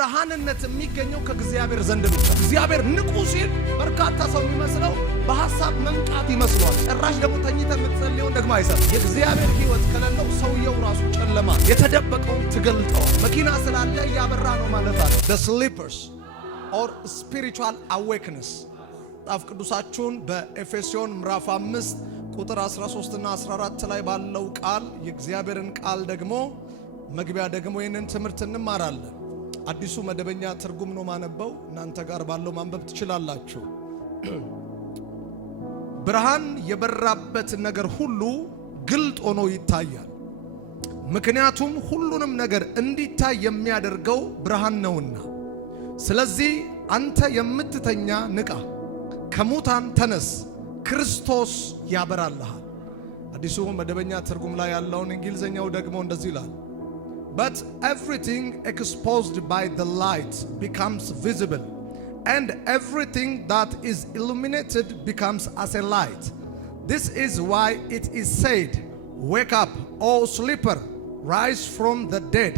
ብርሃንነት የሚገኘው ከእግዚአብሔር ዘንድ ብቻ። እግዚአብሔር ንቁ ሲል በርካታ ሰው የሚመስለው በሐሳብ መንቃት ይመስሏል። ጭራሽ ደግሞ ተኝተ የምትጸልየውን ደግሞ አይሰራም። የእግዚአብሔር ሕይወት ከሌለው ሰውየው ራሱ ጨለማ፣ የተደበቀውን ትገልጠዋል። መኪና ስላለ እያበራ ነው ማለት አለ። the sleepers or spiritual awakeness መጽሐፍ ቅዱሳችሁን በኤፌሶን ምዕራፍ 5 ቁጥር 13 እና 14 ላይ ባለው ቃል የእግዚአብሔርን ቃል ደግሞ መግቢያ ደግሞ ይህንን ትምህርት እንማራለን። አዲሱ መደበኛ ትርጉም ነው ማነበው፣ እናንተ ጋር ባለው ማንበብ ትችላላችሁ። ብርሃን የበራበት ነገር ሁሉ ግልጥ ሆኖ ይታያል፣ ምክንያቱም ሁሉንም ነገር እንዲታይ የሚያደርገው ብርሃን ነውና። ስለዚህ አንተ የምትተኛ ንቃ፣ ከሙታን ተነስ፣ ክርስቶስ ያበራልሃል። አዲሱ መደበኛ ትርጉም ላይ ያለውን እንግሊዘኛው ደግሞ እንደዚህ ይላል But everything exposed by the light becomes visible, and everything that is illuminated becomes as a light. This is why it is said, Wake up, O sleeper, rise from the dead,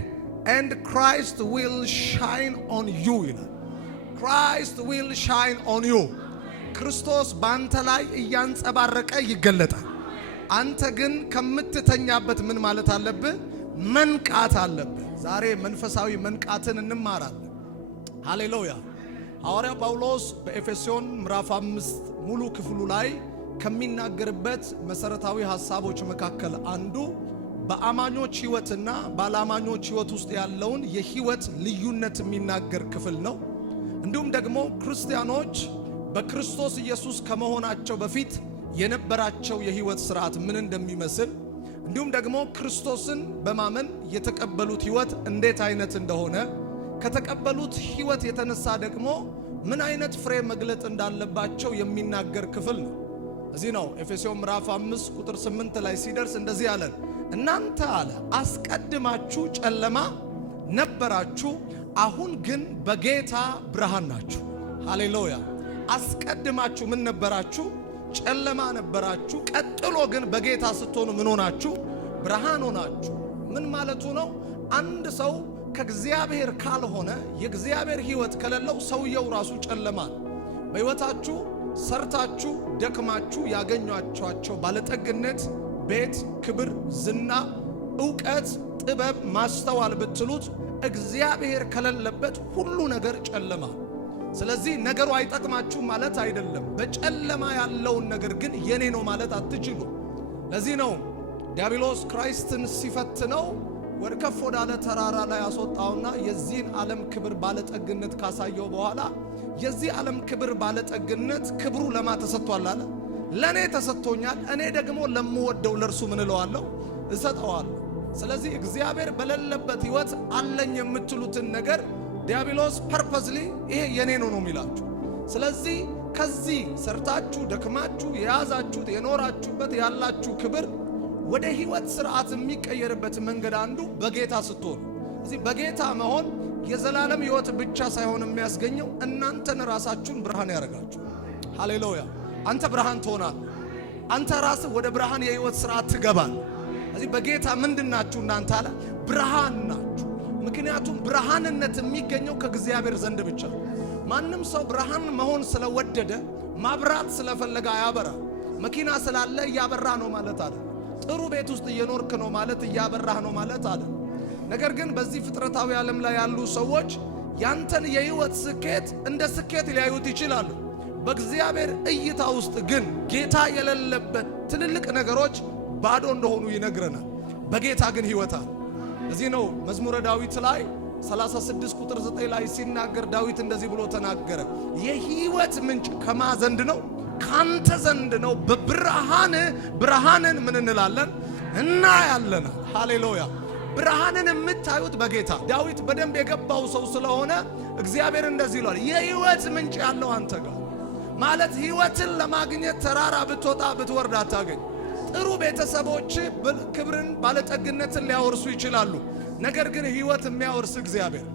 and Christ will shine on you. Christ will shine on you. ክርስቶስ ባንተ ላይ እያንጸባረቀ ይገለጣል። አንተ ግን ከምትተኛበት ምን ማለት አለብህ? መንቃት አለብህ። ዛሬ መንፈሳዊ መንቃትን እንማራለን። ሃሌሉያ። ሐዋርያው ጳውሎስ በኤፌሶን ምዕራፍ 5 ሙሉ ክፍሉ ላይ ከሚናገርበት መሰረታዊ ሐሳቦች መካከል አንዱ በአማኞች ሕይወትና ባለአማኞች ሕይወት ውስጥ ያለውን የሕይወት ልዩነት የሚናገር ክፍል ነው። እንዲሁም ደግሞ ክርስቲያኖች በክርስቶስ ኢየሱስ ከመሆናቸው በፊት የነበራቸው የሕይወት ሥርዓት ምን እንደሚመስል፣ እንዲሁም ደግሞ ክርስቶስን በማመን የተቀበሉት ሕይወት እንዴት አይነት እንደሆነ፣ ከተቀበሉት ሕይወት የተነሳ ደግሞ ምን አይነት ፍሬ መግለጥ እንዳለባቸው የሚናገር ክፍል ነው። እዚህ ነው ኤፌሶን ምዕራፍ 5 ቁጥር 8 ላይ ሲደርስ እንደዚህ አለን፣ እናንተ አለ አስቀድማችሁ ጨለማ ነበራችሁ፣ አሁን ግን በጌታ ብርሃን ናችሁ። ሃሌሉያ። አስቀድማችሁ ምን ነበራችሁ? ጨለማ ነበራችሁ። ቀጥሎ ግን በጌታ ስትሆኑ ምን ሆናችሁ? ብርሃን ሆናችሁ። ምን ማለቱ ነው? አንድ ሰው ከእግዚአብሔር ካልሆነ የእግዚአብሔር ሕይወት ከሌለው ሰውየው ራሱ ጨለማ ነው። በሕይወታችሁ ሰርታችሁ ደክማችሁ ያገኟቸው ባለጠግነት፣ ቤት፣ ክብር፣ ዝና፣ ዕውቀት፣ ጥበብ፣ ማስተዋል ብትሉት እግዚአብሔር ከሌለበት ሁሉ ነገር ጨለማ። ስለዚህ ነገሩ አይጠቅማችሁ ማለት አይደለም። በጨለማ ያለውን ነገር ግን የኔ ነው ማለት አትችሉ። ለዚህ ነው ዲያብሎስ ክራይስትን ሲፈትነው ወደ ከፍ ወዳለ ተራራ ላይ አስወጣውና የዚህን ዓለም ክብር ባለጠግነት ካሳየው በኋላ የዚህ ዓለም ክብር ባለጠግነት ክብሩ ለማ ተሰጥቷል አለ። ለኔ ተሰጥቶኛል፣ እኔ ደግሞ ለምወደው ለርሱ ምን እለዋለሁ? እሰጠዋለሁ። ስለዚህ እግዚአብሔር በሌለበት ሕይወት አለኝ የምትሉትን ነገር ዲያብሎስ ፐርፐዝሊ ይሄ የኔ ነው የሚላችሁ። ስለዚህ ከዚህ ሰርታችሁ ደክማችሁ የያዛችሁት የኖራችሁበት ያላችሁ ክብር ወደ ሕይወት ስርዓት የሚቀየርበት መንገድ አንዱ በጌታ ስትሆኑ። እዚህ በጌታ መሆን የዘላለም ሕይወት ብቻ ሳይሆን የሚያስገኘው እናንተን ራሳችሁን ብርሃን ያደርጋችሁ። ሃሌሉያ። አንተ ብርሃን ትሆናለህ። አንተ ራስህ ወደ ብርሃን የሕይወት ስርዓት ትገባለህ። እዚህ በጌታ ምንድናችሁ እናንተ አለ? ብርሃን ናችሁ። ምክንያቱም ብርሃንነት የሚገኘው ከእግዚአብሔር ዘንድ ብቻ ነው። ማንም ሰው ብርሃን መሆን ስለወደደ ማብራት ስለፈለገ አያበራ። መኪና ስላለ እያበራ ነው ማለት አለ። ጥሩ ቤት ውስጥ እየኖርክ ነው ማለት እያበራህ ነው ማለት አለ። ነገር ግን በዚህ ፍጥረታዊ ዓለም ላይ ያሉ ሰዎች ያንተን የሕይወት ስኬት እንደ ስኬት ሊያዩት ይችላሉ። በእግዚአብሔር እይታ ውስጥ ግን ጌታ የሌለበት ትልልቅ ነገሮች ባዶ እንደሆኑ ይነግረናል። በጌታ ግን ሕይወት አለ። እዚህ ነው መዝሙረ ዳዊት ላይ 36 ቁጥር 9 ላይ ሲናገር ዳዊት እንደዚህ ብሎ ተናገረ፣ የሕይወት ምንጭ ከማ ዘንድ ነው? ካንተ ዘንድ ነው። ብርሃንን ምን እንላለን? እናያለን። ሃሌሉያ። ብርሃንን የምታዩት በጌታ። ዳዊት በደንብ የገባው ሰው ስለሆነ እግዚአብሔር እንደዚህ ይላል፣ የሕይወት ምንጭ ያለው አንተ ጋር ማለት ሕይወትን ለማግኘት ተራራ ብትወጣ ብትወርድ አታገኝ። ጥሩ ቤተሰቦች ክብርን ባለጠግነትን ሊያወርሱ ይችላሉ። ነገር ግን ሕይወት የሚያወርስ እግዚአብሔር።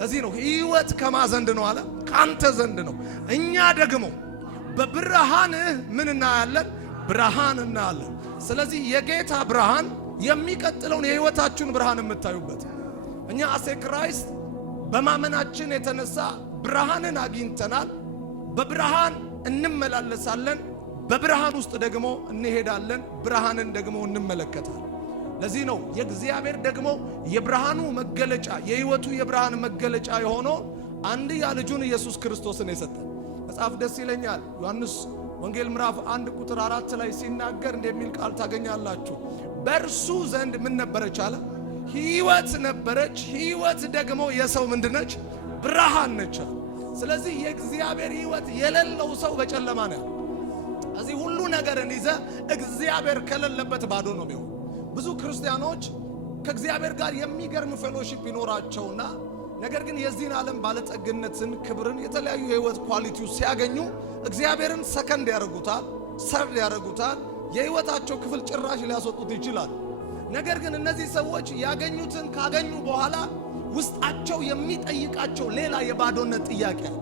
ለዚህ ነው ሕይወት ከማ ዘንድ ነው አለ? ካንተ ዘንድ ነው። እኛ ደግሞ በብርሃንህ ምን እናያለን? ብርሃን እናያለን። ስለዚህ የጌታ ብርሃን የሚቀጥለውን የሕይወታችሁን ብርሃን የምታዩበት። እኛ አሴ ክራይስት በማመናችን የተነሳ ብርሃንን አግኝተናል። በብርሃን እንመላለሳለን፣ በብርሃን ውስጥ ደግሞ እንሄዳለን፣ ብርሃንን ደግሞ እንመለከታለን። ለዚህ ነው የእግዚአብሔር ደግሞ የብርሃኑ መገለጫ የሕይወቱ የብርሃን መገለጫ የሆነው አንድያ ልጁን ኢየሱስ ክርስቶስን የሰጠን። መጽሐፍ ደስ ይለኛል። ዮሐንስ ወንጌል ምዕራፍ 1 ቁጥር 4 ላይ ሲናገር እንደሚል ቃል ታገኛላችሁ። በእርሱ ዘንድ ምን ነበረች አለ? ሕይወት ነበረች። ሕይወት ደግሞ የሰው ምንድነች? ብርሃን ነች። ስለዚህ የእግዚአብሔር ሕይወት የሌለው ሰው በጨለማ ነው። እዚህ ሁሉ ነገርን ይዘ እግዚአብሔር ከሌለበት ባዶ ነው የሚሆን። ብዙ ክርስቲያኖች ከእግዚአብሔር ጋር የሚገርም ፌሎሺፕ ይኖራቸውና ነገር ግን የዚህን ዓለም ባለጠግነትን፣ ክብርን፣ የተለያዩ የህይወት ኳሊቲው ሲያገኙ እግዚአብሔርን ሰከንድ ያደርጉታል፣ ሰርድ ያደርጉታል። የህይወታቸው ክፍል ጭራሽ ሊያስወጡት ይችላል። ነገር ግን እነዚህ ሰዎች ያገኙትን ካገኙ በኋላ ውስጣቸው የሚጠይቃቸው ሌላ የባዶነት ጥያቄ አለ።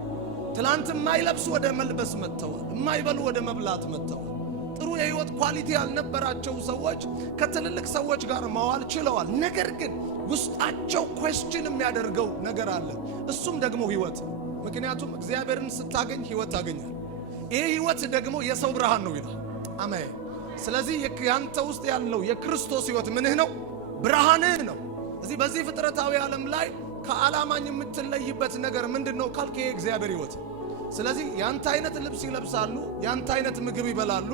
ትላንት የማይለብሱ ወደ መልበስ መጥተዋል፣ የማይበሉ ወደ መብላት መጥተዋል። ጥሩ የህይወት ኳሊቲ ያልነበራቸው ሰዎች ከትልልቅ ሰዎች ጋር መዋል ችለዋል። ነገር ግን ውስጣቸው ኩዌስችን የሚያደርገው ነገር አለ። እሱም ደግሞ ህይወት ነው። ምክንያቱም እግዚአብሔርን ስታገኝ ህይወት ታገኛል። ይህ ህይወት ደግሞ የሰው ብርሃን ነው ይላል። አሜን። ስለዚህ ያንተ ውስጥ ያለው የክርስቶስ ህይወት ምንህ ነው? ብርሃንህ ነው። እዚህ በዚህ ፍጥረታዊ ዓለም ላይ ከዓላማኝ የምትለይበት ነገር ምንድነው ካልከ የእግዚአብሔር ህይወት። ስለዚህ ያንተ አይነት ልብስ ይለብሳሉ፣ ያንተ አይነት ምግብ ይበላሉ፣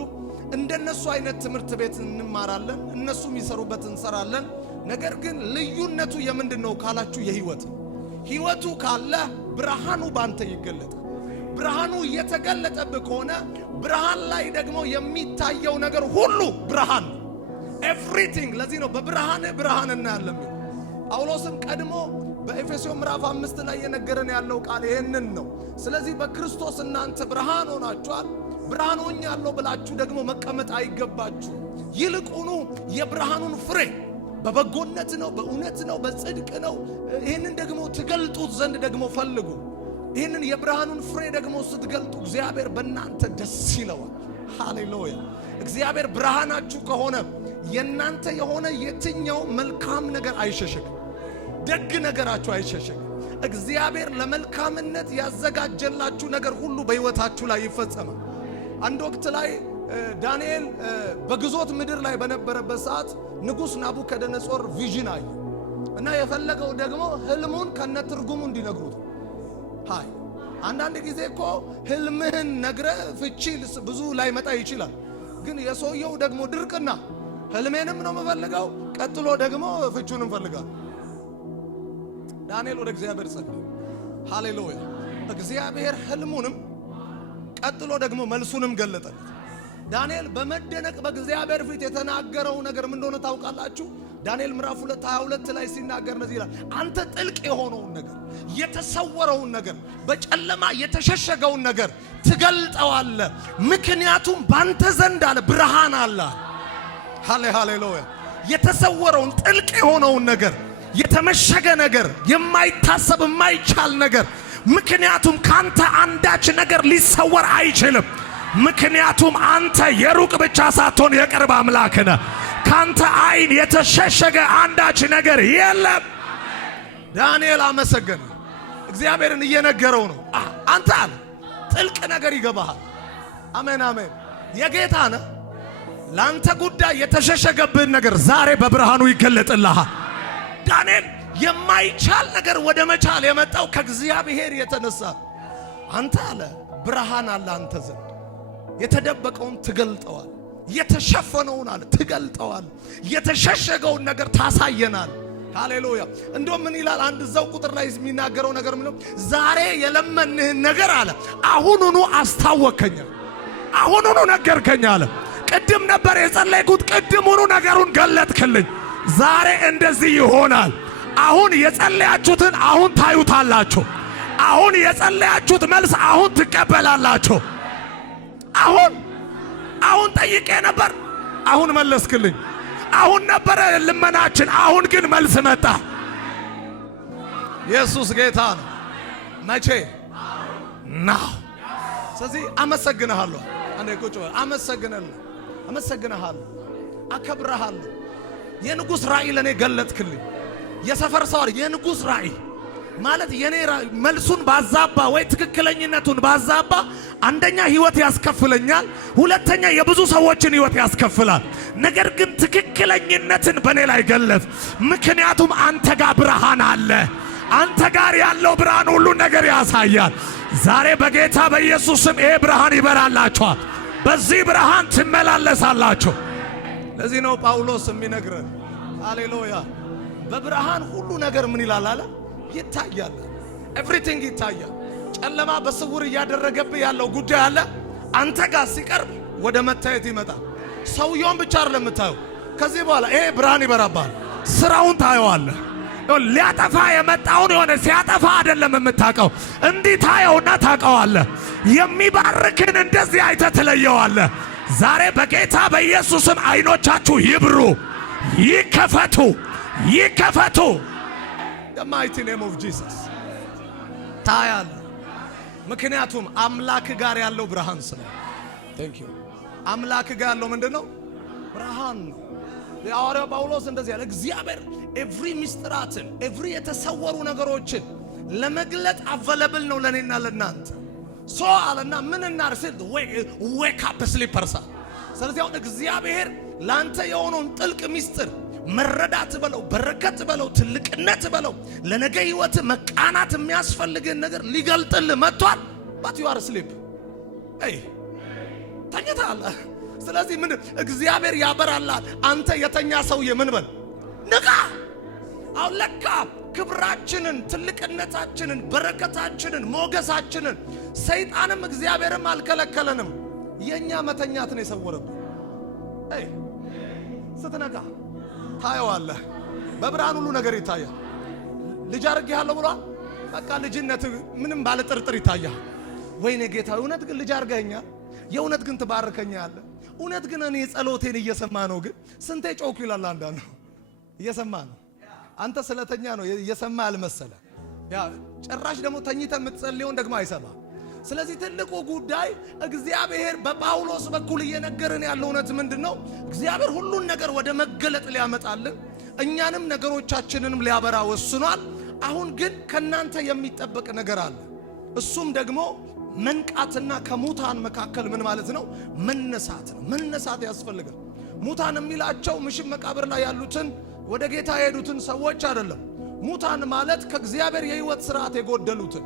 እንደነሱ አይነት ትምህርት ቤት እንማራለን፣ እነሱ የሚሰሩበት እንሰራለን። ነገር ግን ልዩነቱ የምንድነው ካላችሁ የህይወት ህይወቱ ካለ ብርሃኑ ባንተ ይገለጣል። ብርሃኑ እየተገለጠብህ ከሆነ ብርሃን ላይ ደግሞ የሚታየው ነገር ሁሉ ብርሃን ኤቭሪቲንግ። ለዚህ ነው በብርሃን ብርሃን እናያለን። ጳውሎስም ቀድሞ በኤፌሶን ምዕራፍ 5 ላይ የነገረን ያለው ቃል ይሄንን ነው። ስለዚህ በክርስቶስ እናንተ ብርሃን ሆናችኋል። ብርሃን ሆኛለሁ ብላችሁ ደግሞ መቀመጥ አይገባችሁ። ይልቁኑ የብርሃኑን ፍሬ በበጎነት ነው፣ በእውነት ነው፣ በጽድቅ ነው። ይህንን ደግሞ ትገልጡት ዘንድ ደግሞ ፈልጉ። ይህንን የብርሃኑን ፍሬ ደግሞ ስትገልጡ እግዚአብሔር በእናንተ ደስ ይለዋል። ሃሌሉያ። እግዚአብሔር ብርሃናችሁ ከሆነ የእናንተ የሆነ የትኛው መልካም ነገር አይሸሸግም፣ ደግ ነገራችሁ አይሸሸግም። እግዚአብሔር ለመልካምነት ያዘጋጀላችሁ ነገር ሁሉ በሕይወታችሁ ላይ ይፈጸማል። አንድ ወቅት ላይ ዳንኤል በግዞት ምድር ላይ በነበረበት ሰዓት ንጉሥ ናቡከደነጾር ቪዥን አየ እና የፈለገው ደግሞ ህልሙን ከነትርጉሙ እንዲነግሩት። ሃይ አንዳንድ ጊዜ እኮ ህልምህን ነግረ ፍቺ ብዙ ላይ መጣ ይችላል። ግን የሰውየው ደግሞ ድርቅና ህልሜንም ነው የምፈልገው፣ ቀጥሎ ደግሞ ፍቹንም ፈልጋል። ዳንኤል ወደ እግዚአብሔር ጸለየ። ሃሌሉያ። እግዚአብሔር ህልሙንም ቀጥሎ ደግሞ መልሱንም ገለጠለት። ዳንኤል በመደነቅ በእግዚአብሔር ፊት የተናገረው ነገር ምን እንደሆነ ታውቃላችሁ? ዳንኤል ምዕራፍ 2:22 ላይ ሲናገር እንደዚህ ይላል፣ አንተ ጥልቅ የሆነውን ነገር፣ የተሰወረውን ነገር፣ በጨለማ የተሸሸገውን ነገር ትገልጠዋለህ፣ ምክንያቱም ባንተ ዘንድ አለ ብርሃን አለ። ሃሌሉያ። የተሰወረውን ጥልቅ የሆነውን ነገር፣ የተመሸገ ነገር፣ የማይታሰብ የማይቻል ነገር፣ ምክንያቱም ካንተ አንዳች ነገር ሊሰወር አይችልም። ምክንያቱም አንተ የሩቅ ብቻ ሳትሆን የቅርብ አምላክ ነህ። ካንተ አይን የተሸሸገ አንዳች ነገር የለም። ዳንኤል አመሰገነ። እግዚአብሔርን እየነገረው ነው። አንተ አለ ጥልቅ ነገር ይገባሃል። አሜን አሜን። የጌታ ነህ። ላንተ ጉዳይ የተሸሸገብህን ነገር ዛሬ በብርሃኑ ይገለጥልሃል። ዳንኤል የማይቻል ነገር ወደ መቻል የመጣው ከእግዚአብሔር የተነሳ። አንተ አለ ብርሃን አለ አንተ ዘንድ፣ የተደበቀውን ትገልጠዋል፣ የተሸፈነውን አለ ትገልጠዋል፣ የተሸሸገውን ነገር ታሳየናል። ሃሌሉያ። እንደውም ምን ይላል አንድ እዛው ቁጥር ላይ የሚናገረው ነገር ምን ነው? ዛሬ የለመንህን ነገር አለ አሁኑኑ አስታወከኝ፣ አሁኑኑ ነገርከኝ አለ። ቅድም ነበር የጸለይኩት፣ ቅድሙኑ ነገሩን ገለጥክልኝ። ዛሬ እንደዚህ ይሆናል። አሁን የጸለያችሁትን አሁን ታዩታላችሁ። አሁን የጸለያችሁት መልስ አሁን ትቀበላላችሁ። አሁን ጠይቄ ነበር፣ አሁን መለስክልኝ። አሁን ነበረ ልመናችን፣ አሁን ግን መልስ መጣ። ኢየሱስ ጌታ ነው። መቼ ነው? ስለዚህ አመሰግንሃለሁ። አንዴ ቁጭ በል። አመሰግንሃለሁ፣ አከብረሃለሁ። የንጉሥ ራእይ ለኔ ገለጥክልኝ። የሰፈር ሰው የንጉሥ ራእይ ማለት የኔ መልሱን ባዛባ ወይ ትክክለኝነቱን ባዛባ አንደኛ ህይወት ያስከፍለኛል፣ ሁለተኛ የብዙ ሰዎችን ህይወት ያስከፍላል። ነገር ግን ትክክለኝነትን በኔ ላይ ገለጽ። ምክንያቱም አንተ ጋር ብርሃን አለ። አንተ ጋር ያለው ብርሃን ሁሉ ነገር ያሳያል። ዛሬ በጌታ በኢየሱስ ስም ይሄ ብርሃን ይበራላችኋል። በዚህ ብርሃን ትመላለሳላችሁ። ለዚህ ነው ጳውሎስ የሚነግረን ሃሌሉያ፣ በብርሃን ሁሉ ነገር ምን ይላል አለ ይታያል። ኤቭሪቲንግ ይታያል። ጨለማ በስውር እያደረገብህ ያለው ጉዳይ አለ፣ አንተ ጋር ሲቀርብ ወደ መታየት ይመጣል። ሰውየውን ብቻ አይደለም የምታየው፣ ከዚህ በኋላ ይሄ ብርሃን ይበራባል። ስራውን ታየዋለህ። ሊያጠፋ የመጣውን የሆነ ሲያጠፋ አይደለም የምታውቀው፣ እንዲህ ታየውና ታውቀዋለህ። የሚባርክን እንደዚህ አይተህ ትለየዋለህ። ዛሬ በጌታ በኢየሱስም አይኖቻችሁ ይብሩ፣ ይከፈቱ፣ ይከፈቱ። The mighty name of Jesus ታያለህ። ምክንያቱም አምላክ ጋር ያለው ብርሃን ስለ thank you አምላክ ጋር ያለው ምንድነው? ብርሃን ነው። የሐዋርያው ጳውሎስ እንደዚህ ያለ እግዚአብሔር ኤቭሪ ሚስጥራትን ኤቭሪ የተሰወሩ ነገሮችን ለመግለጥ አቬለብል ነው ለኔና ለናንተ። ሶ አለና ምን እናርስል ዌክ አፕ ስሊፐርሳ። ስለዚህ አሁን እግዚአብሔር ላንተ የሆነውን ጥልቅ ሚስጥር መረዳት በለው፣ በረከት በለው፣ ትልቅነት በለው፣ ለነገ ህይወት መቃናት የሚያስፈልግን ነገር ሊገልጥልህ መጥቷል። but you are asleep ተኝተሃል። ስለዚህ ምን እግዚአብሔር ያበራላል። አንተ የተኛ ሰውዬ ምን በል ንቃ። አሁን ለካ ክብራችንን፣ ትልቅነታችንን፣ በረከታችንን፣ ሞገሳችንን ሰይጣንም እግዚአብሔርም አልከለከለንም። የኛ መተኛት ነው የሰወረብን። ስትነቃ ታየዋለህ። በብርሃን ሁሉ ነገር ይታያል። ልጅ አድርጌሃለሁ ብሏል። በቃ ልጅነት ምንም ባለ ጥርጥር ይታያል። ወይኔ ጌታ እውነት ግን ልጅ አድርገኸኛል፣ የእውነት ግን ትባርከኛለህ፣ እውነት ግን እኔ ጸሎቴን እየሰማ ነው። ግን ስንቴ ጮኩ ይላል አንዳንዱ። እየሰማ ነው። አንተ ስለተኛ ነው እየሰማ ያልመሰለ። ያ ጭራሽ ደግሞ ተኝተህ የምትጸልየውን ደግሞ አይሰማ። ስለዚህ ትልቁ ጉዳይ እግዚአብሔር በጳውሎስ በኩል እየነገረን ያለው እውነት ምንድነው? እግዚአብሔር ሁሉን ነገር ወደ መገለጥ ሊያመጣልን እኛንም ነገሮቻችንንም ሊያበራ ወስኗል። አሁን ግን ከናንተ የሚጠበቅ ነገር አለ። እሱም ደግሞ መንቃትና ከሙታን መካከል ምን ማለት ነው? መነሳት ነው። መነሳት ያስፈልጋል። ሙታን የሚላቸው ምሽግ መቃብር ላይ ያሉትን ወደ ጌታ የሄዱትን ሰዎች አይደለም። ሙታን ማለት ከእግዚአብሔር የህይወት ስርዓት የጎደሉትን፣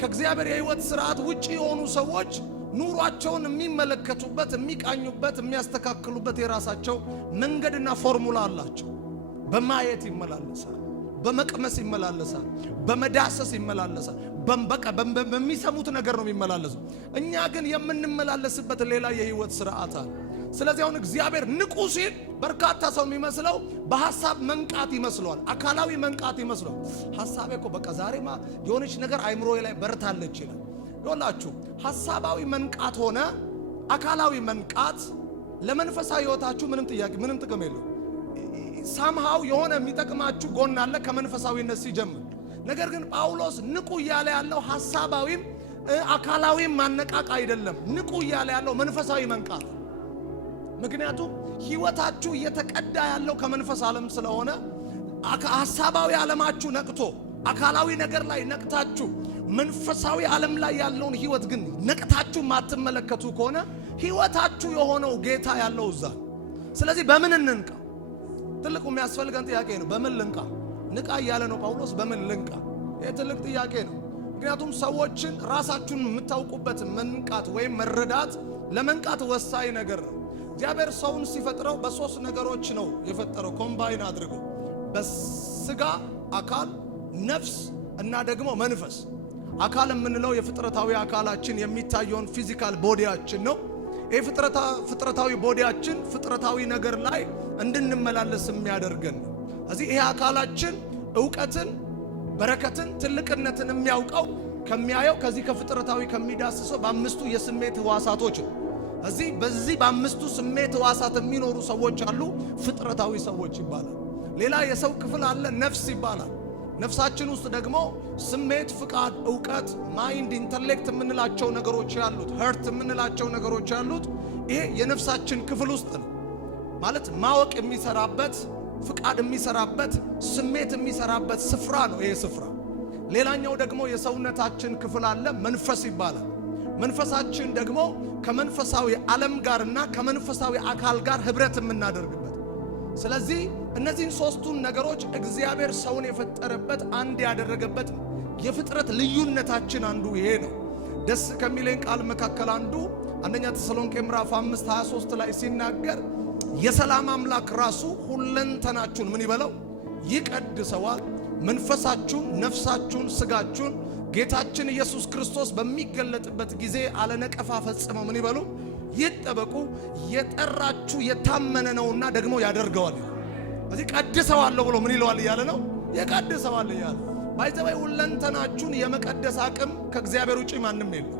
ከእግዚአብሔር የህይወት ስርዓት ውጪ የሆኑ ሰዎች ኑሯቸውን የሚመለከቱበት፣ የሚቃኙበት፣ የሚያስተካክሉበት የራሳቸው መንገድና ፎርሙላ አላቸው። በማየት ይመላለሳል፣ በመቅመስ ይመላለሳል፣ በመዳሰስ ይመላለሳል፣ በሚሰሙት ነገር ነው የሚመላለሱ። እኛ ግን የምንመላለስበት ሌላ የህይወት ስርዓት አለ። ስለዚህ አሁን እግዚአብሔር ንቁ ሲል በርካታ ሰው የሚመስለው በሐሳብ መንቃት ይመስለዋል፣ አካላዊ መንቃት ይመስለዋል። ሐሳቤ እኮ በቃ ዛሬማ የሆነች ነገር አይምሮዬ ላይ በርታለች ይላል። ይኸውላችሁ ሐሳባዊ መንቃት ሆነ አካላዊ መንቃት ለመንፈሳዊ ህይወታችሁ ምንም ጥቅም የለው። ሳምሃው የሆነ የሚጠቅማችሁ ጎን አለ ከመንፈሳዊነት ሲጀምር። ነገር ግን ጳውሎስ ንቁ እያለ ያለው ሐሳባዊም አካላዊም ማነቃቅ አይደለም። ንቁ እያለ ያለው መንፈሳዊ መንቃት። ምክንያቱም ህይወታችሁ እየተቀዳ ያለው ከመንፈስ ዓለም ስለሆነ ሐሳባዊ ዓለማችሁ ነቅቶ አካላዊ ነገር ላይ ነቅታችሁ መንፈሳዊ ዓለም ላይ ያለውን ህይወት ግን ነቅታችሁ ማትመለከቱ ከሆነ ህይወታችሁ የሆነው ጌታ ያለው እዛ። ስለዚህ በምን እንንቃ? ትልቁ የሚያስፈልገን ጥያቄ ነው። በምን ልንቃ? ንቃ እያለ ነው ጳውሎስ። በምን ልንቃ? ይህ ትልቅ ጥያቄ ነው። ምክንያቱም ሰዎችን ራሳችሁን የምታውቁበት መንቃት ወይም መረዳት ለመንቃት ወሳኝ ነገር ነው። እግዚአብሔር ሰውን ሲፈጥረው በሶስት ነገሮች ነው የፈጠረው፣ ኮምባይን አድርጎ በስጋ አካል፣ ነፍስ እና ደግሞ መንፈስ። አካል የምንለው የፍጥረታዊ አካላችን የሚታየውን ፊዚካል ቦዲያችን ነው። ይህ ፍጥረታዊ ቦዲያችን ፍጥረታዊ ነገር ላይ እንድንመላለስ የሚያደርገን ነው። እዚህ ይሄ አካላችን ዕውቀትን፣ በረከትን፣ ትልቅነትን የሚያውቀው ከሚያየው ከዚህ ከፍጥረታዊ ከሚዳስሰው በአምስቱ የስሜት ህዋሳቶች ነው። በዚህ በአምስቱ ስሜት ህዋሳት የሚኖሩ ሰዎች አሉ፣ ፍጥረታዊ ሰዎች ይባላል። ሌላ የሰው ክፍል አለ፣ ነፍስ ይባላል። ነፍሳችን ውስጥ ደግሞ ስሜት፣ ፍቃድ፣ ዕውቀት፣ ማይንድ፣ ኢንተሌክት የምንላቸው ነገሮች ያሉት፣ ሀርት የምንላቸው ነገሮች ያሉት ይሄ የነፍሳችን ክፍል ውስጥ ነው። ማለት ማወቅ የሚሰራበት፣ ፍቃድ የሚሰራበት፣ ስሜት የሚሰራበት ስፍራ ነው ይሄ ስፍራ። ሌላኛው ደግሞ የሰውነታችን ክፍል አለ፣ መንፈስ ይባላል። መንፈሳችን ደግሞ ከመንፈሳዊ ዓለም ጋርና ከመንፈሳዊ አካል ጋር ህብረት የምናደርግበት። ስለዚህ እነዚህን ሶስቱን ነገሮች እግዚአብሔር ሰውን የፈጠረበት አንድ ያደረገበት የፍጥረት ልዩነታችን አንዱ ይሄ ነው። ደስ ከሚለኝ ቃል መካከል አንዱ አንደኛ ተሰሎንቄ ምዕራፍ 5:23 ላይ ሲናገር የሰላም አምላክ ራሱ ሁለንተናችሁን ምን ይበለው ይቀድሰዋል፣ መንፈሳችሁን፣ ነፍሳችሁን፣ ስጋችሁን ጌታችን ኢየሱስ ክርስቶስ በሚገለጥበት ጊዜ አለነቀፋ ፈጽመው ምን ይበሉ ይጠበቁ፣ የጠራችሁ የታመነ ነውና ደግሞ ያደርገዋል። እዚህ ቀድሰዋለሁ ብሎ ምን ይለዋል እያለ ነው የቀድሰዋል እያለ ባይዘባይ ሁለንተናችሁን የመቀደስ አቅም ከእግዚአብሔር ውጪ ማንም የለም።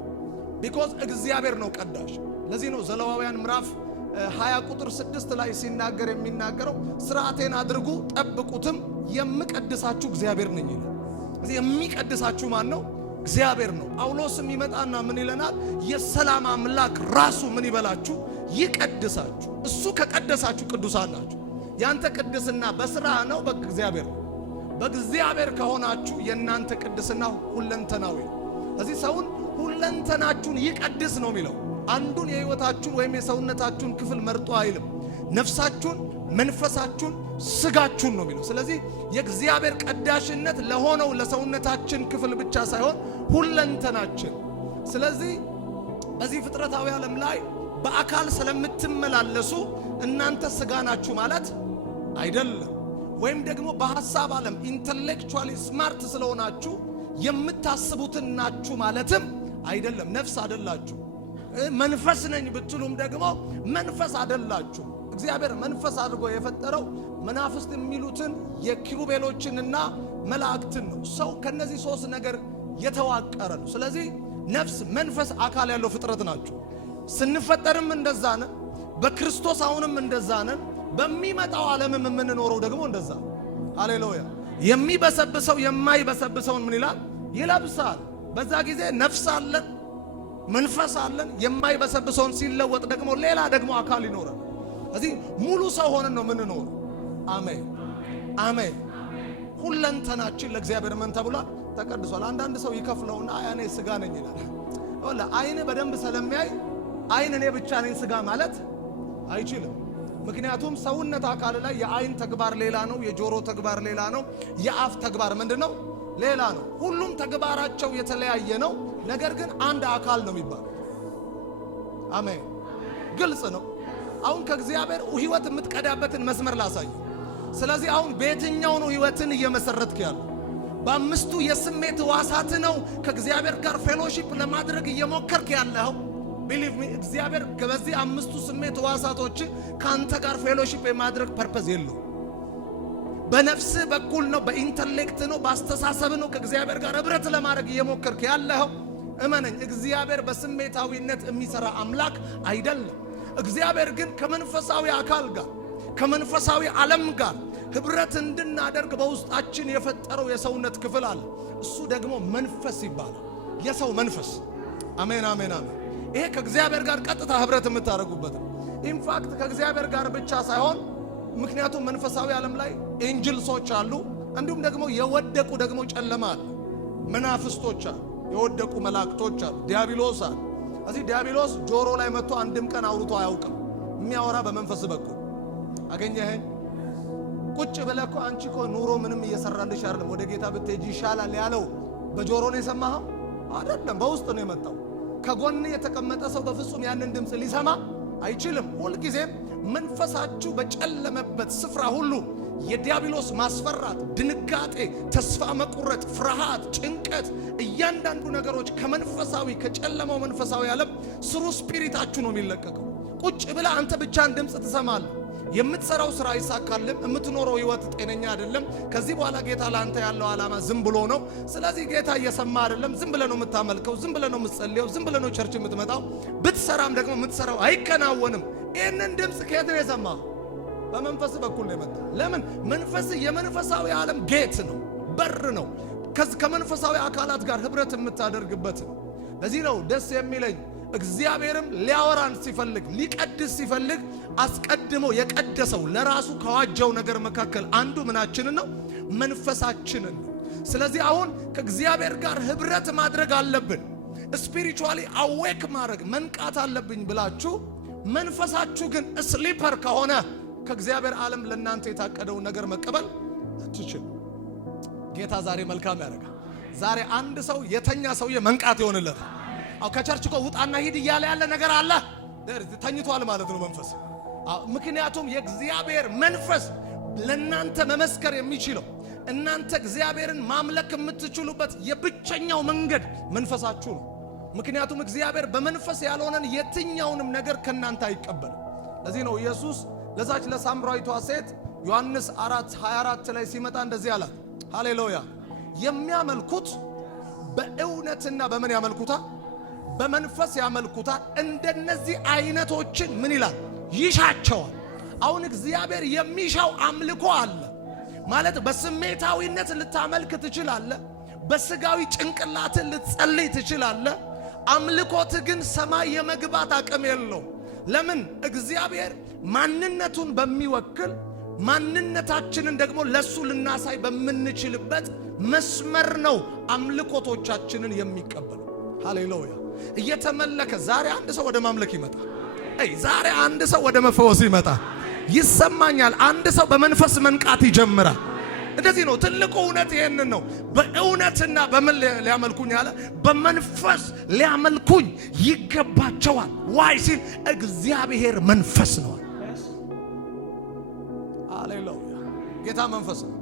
ቢኮዝ እግዚአብሔር ነው ቀዳሽ። ለዚህ ነው ዘሌዋውያን ምዕራፍ 20 ቁጥር 6 ላይ ሲናገር የሚናገረው ሥርዓቴን አድርጉ ጠብቁትም የምቀድሳችሁ እግዚአብሔር ነኝ ይላል። እዚህ የሚቀድሳችሁ ማን ነው? እግዚአብሔር ነው። ጳውሎስም ይመጣና ምን ይለናል? የሰላም አምላክ ራሱ ምን ይበላችሁ ይቀድሳችሁ። እሱ ከቀደሳችሁ ቅዱሳን ናችሁ። ያንተ ቅድስና በስራ ነው በእግዚአብሔር ነው። በእግዚአብሔር ከሆናችሁ የእናንተ ቅድስና ሁለንተናዊ ነው። እዚህ ሰውን ሁለንተናችሁን ይቀድስ ነው የሚለው። አንዱን የህይወታችሁን ወይም የሰውነታችሁን ክፍል መርጦ አይልም። ነፍሳችሁን፣ መንፈሳችሁን፣ ስጋችሁን ነው የሚለው። ስለዚህ የእግዚአብሔር ቀዳሽነት ለሆነው ለሰውነታችን ክፍል ብቻ ሳይሆን ሁለንተናችን። ስለዚህ በዚህ ፍጥረታዊ ዓለም ላይ በአካል ስለምትመላለሱ እናንተ ስጋ ናችሁ ማለት አይደለም። ወይም ደግሞ በሐሳብ ዓለም ኢንተሌክቹዋሊ ስማርት ስለሆናችሁ የምታስቡትን ናችሁ ማለትም አይደለም። ነፍስ አይደላችሁ። መንፈስ ነኝ ብትሉም ደግሞ መንፈስ አይደላችሁ። እግዚአብሔር መንፈስ አድርጎ የፈጠረው መናፍስት የሚሉትን የኪሩቤሎችንና መላእክትን ነው። ሰው ከነዚህ ሶስት ነገር የተዋቀረ ነው። ስለዚህ ነፍስ፣ መንፈስ፣ አካል ያለው ፍጥረት ናቸው። ስንፈጠርም እንደዛ ነን። በክርስቶስ አሁንም እንደዛ ነን። በሚመጣው ዓለምም የምንኖረው ደግሞ እንደዛ። ሃሌሉያ። የሚበሰብሰው የማይበሰብሰውን ምን ይላል? ይለብሳል። በዛ ጊዜ ነፍስ አለን፣ መንፈስ አለን። የማይበሰብሰውን ሲለወጥ ደግሞ ሌላ ደግሞ አካል ይኖራል። እዚህ ሙሉ ሰው ሆነን ነው የምንኖረው። አሜን አሜን። ሁለንተናችን ለእግዚአብሔር ምን ተብሏል? ተቀድሷል። አንዳንድ ሰው ይከፍለውና እኔ ስጋ ነኝ ይላል። ወላ አይን በደንብ ስለሚያይ አይን እኔ ብቻ ነኝ ስጋ ማለት አይችልም። ምክንያቱም ሰውነት አካል ላይ የአይን ተግባር ሌላ ነው፣ የጆሮ ተግባር ሌላ ነው፣ የአፍ ተግባር ምንድነው ሌላ ነው። ሁሉም ተግባራቸው የተለያየ ነው። ነገር ግን አንድ አካል ነው የሚባለው። አሜን። ግልጽ ነው። አሁን ከእግዚአብሔር ህይወት የምትቀዳበትን መስመር ላሳይ። ስለዚህ አሁን በየትኛው ነው ህይወትን እየመሰረትክ ያለው? በአምስቱ የስሜት ህዋሳት ነው ከእግዚአብሔር ጋር ፌሎሺፕ ለማድረግ እየሞከርክ ያለው? ቢሊቭ ሚ እግዚአብሔር በዚህ አምስቱ ስሜት ህዋሳቶች ካንተ ጋር ፌሎሺፕ የማድረግ ፐርፐዝ የለው። በነፍስ በኩል ነው፣ በኢንተሌክት ነው፣ በአስተሳሰብ ነው ከእግዚአብሔር ጋር ህብረት ለማድረግ እየሞከርክ ያለው። እመነኝ፣ እግዚአብሔር በስሜታዊነት የሚሰራ አምላክ አይደለም። እግዚአብሔር ግን ከመንፈሳዊ አካል ጋር ከመንፈሳዊ ዓለም ጋር ህብረት እንድናደርግ በውስጣችን የፈጠረው የሰውነት ክፍል አለ። እሱ ደግሞ መንፈስ ይባላል። የሰው መንፈስ። አሜን አሜን አሜን። ይሄ ከእግዚአብሔር ጋር ቀጥታ ህብረት የምታደርጉበት ነው። ኢንፋክት ከእግዚአብሔር ጋር ብቻ ሳይሆን ምክንያቱም መንፈሳዊ ዓለም ላይ ኤንጅልሶች አሉ፣ እንዲሁም ደግሞ የወደቁ ደግሞ ጨለማ አለ፣ መናፍስቶች አሉ፣ የወደቁ መላእክቶች አሉ፣ ዲያብሎስ አለ። እዚህ ዲያብሎስ ጆሮ ላይ መጥቶ አንድም ቀን አውርቶ አያውቅም። የሚያወራ በመንፈስ በኩል አገኘኸኝ ቁጭ ብለህ እኮ አንቺ እኮ ኑሮ ምንም እየሰራልሽ አይደለም፣ ወደ ጌታ ብትሄጂ ይሻላል ያለው በጆሮ ነው የሰማኸው አይደለም፣ በውስጥ ነው የመጣው። ከጎን የተቀመጠ ሰው በፍጹም ያንን ድምፅ ሊሰማ አይችልም። ሁልጊዜም መንፈሳችሁ በጨለመበት ስፍራ ሁሉ የዲያብሎስ ማስፈራት፣ ድንጋጤ፣ ተስፋ መቁረጥ፣ ፍርሃት፣ ጭንቀት፣ እያንዳንዱ ነገሮች ከመንፈሳዊ ከጨለማው መንፈሳዊ ዓለም ስሩ ስፒሪታችሁ ነው የሚለቀቀው። ቁጭ ብለህ አንተ ብቻን ድምፅ ትሰማለህ። የምትሰራው ስራ አይሳካልም። የምትኖረው ህይወት ጤነኛ አይደለም። ከዚህ በኋላ ጌታ ለአንተ ያለው ዓላማ ዝም ብሎ ነው። ስለዚህ ጌታ እየሰማ አይደለም። ዝም ብለህ ነው የምታመልከው፣ ዝም ብለህ ነው የምትጸልየው፣ ዝም ብለህ ነው ቸርች የምትመጣው። ብትሰራም ደግሞ የምትሰራው አይከናወንም። ይህንን ድምፅ ከየት ነው የሰማው? በመንፈስ በኩል ነው የመጣው። ለምን? መንፈስ የመንፈሳዊ ዓለም ጌት ነው፣ በር ነው። ከመንፈሳዊ አካላት ጋር ህብረት የምታደርግበት ነው። ለዚህ ነው ደስ የሚለኝ እግዚአብሔርም ሊያወራን ሲፈልግ ሊቀድስ ሲፈልግ አስቀድሞ የቀደሰው ለራሱ ከዋጀው ነገር መካከል አንዱ ምናችንን ነው? መንፈሳችንን ነው። ስለዚህ አሁን ከእግዚአብሔር ጋር ህብረት ማድረግ አለብን። ስፒሪቹዋሊ አዌክ ማድረግ መንቃት አለብኝ ብላችሁ መንፈሳችሁ ግን ስሊፐር ከሆነ ከእግዚአብሔር ዓለም ለእናንተ የታቀደውን ነገር መቀበል አትችሉ። ጌታ ዛሬ መልካም ያደርጋል። ዛሬ አንድ ሰው የተኛ ሰውዬ መንቃት ይሆንለታል። አው ከቸርች እኮ ውጣና ሂድ እያለ ያለ ነገር አለ፣ ተኝቷል ማለት ነው መንፈስ። ምክንያቱም የእግዚአብሔር መንፈስ ለእናንተ መመስከር የሚችለው እናንተ እግዚአብሔርን ማምለክ የምትችሉበት የብቸኛው መንገድ መንፈሳችሁ ነው። ምክንያቱም እግዚአብሔር በመንፈስ ያልሆነን የትኛውንም ነገር ከናንተ አይቀበልም። ለዚህ ነው ኢየሱስ ለዛች ለሳምራዊቷ ሴት ዮሐንስ 4:24 ላይ ሲመጣ እንደዚህ አላት፣ ሃሌሉያ የሚያመልኩት በእውነትና በምን ያመልኩታል? በመንፈስ ያመልኩታል። እንደነዚህ አይነቶችን ምን ይላል? ይሻቸዋል። አሁን እግዚአብሔር የሚሻው አምልኮ አለ ማለት በስሜታዊነት ልታመልክ ትችላለህ፣ በስጋዊ ጭንቅላት ልትጸልይ ትችላለህ። አምልኮት ግን ሰማይ የመግባት አቅም የለው። ለምን? እግዚአብሔር ማንነቱን በሚወክል ማንነታችንን ደግሞ ለሱ ልናሳይ በምንችልበት መስመር ነው አምልኮቶቻችንን የሚቀበለው። ሃሌሉያ! እየተመለከ ዛሬ አንድ ሰው ወደ ማምለክ ይመጣል። ዛሬ አንድ ሰው ወደ መፈወስ ይመጣል። ይሰማኛል። አንድ ሰው በመንፈስ መንቃት ይጀምራል። እንደዚህ ነው ትልቁ እውነት ይሄንን ነው። በእውነትና በምን ሊያመልኩኝ አለ? በመንፈስ ሊያመልኩኝ ይገባቸዋል። ዋይ ሲል እግዚአብሔር መንፈስ ነው። ሃሌሉያ! ጌታ መንፈስ ነው።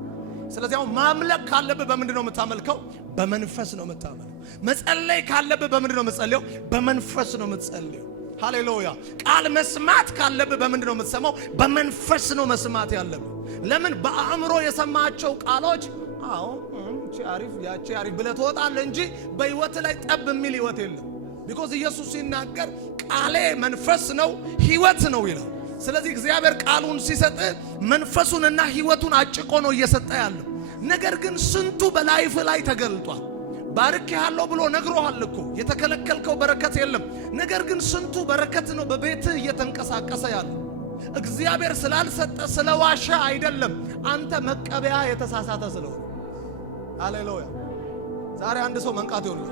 ስለዚህ አሁን ማምለክ ካለብህ በምንድን ነው የምታመልከው? በመንፈስ ነው የምታመልከው። መጸለይ ካለብህ በምንድን ነው የምትጸልየው? በመንፈስ ነው የምትጸልየው። ሃሌሉያ! ቃል መስማት ካለብህ በምንድን ነው የምትሰማው? በመንፈስ ነው መስማት ያለብህ። ለምን? በአእምሮ የሰማቸው ቃሎች እቺ አሪፍ ያቺ አሪፍ ብለህ ትወጣለህ እንጂ በህይወት ላይ ጠብ የሚል ህይወት የለም። ቢኮዝ ኢየሱስ ሲናገር ቃሌ መንፈስ ነው ህይወት ነው ይላል። ስለዚህ እግዚአብሔር ቃሉን ሲሰጥ መንፈሱንና ህይወቱን አጭቆ ነው እየሰጠ ያለው። ነገር ግን ስንቱ በላይፍ ላይ ተገልጧል። ባርክ ያለው ብሎ ነግሮሃል እኮ የተከለከልከው በረከት የለም። ነገር ግን ስንቱ በረከት ነው በቤትህ እየተንቀሳቀሰ ያለው። እግዚአብሔር ስላልሰጠ ስለዋሻ አይደለም፣ አንተ መቀበያ የተሳሳተ ስለሆነ። ሃሌሉያ! ዛሬ አንድ ሰው መንቃት ይሆናል።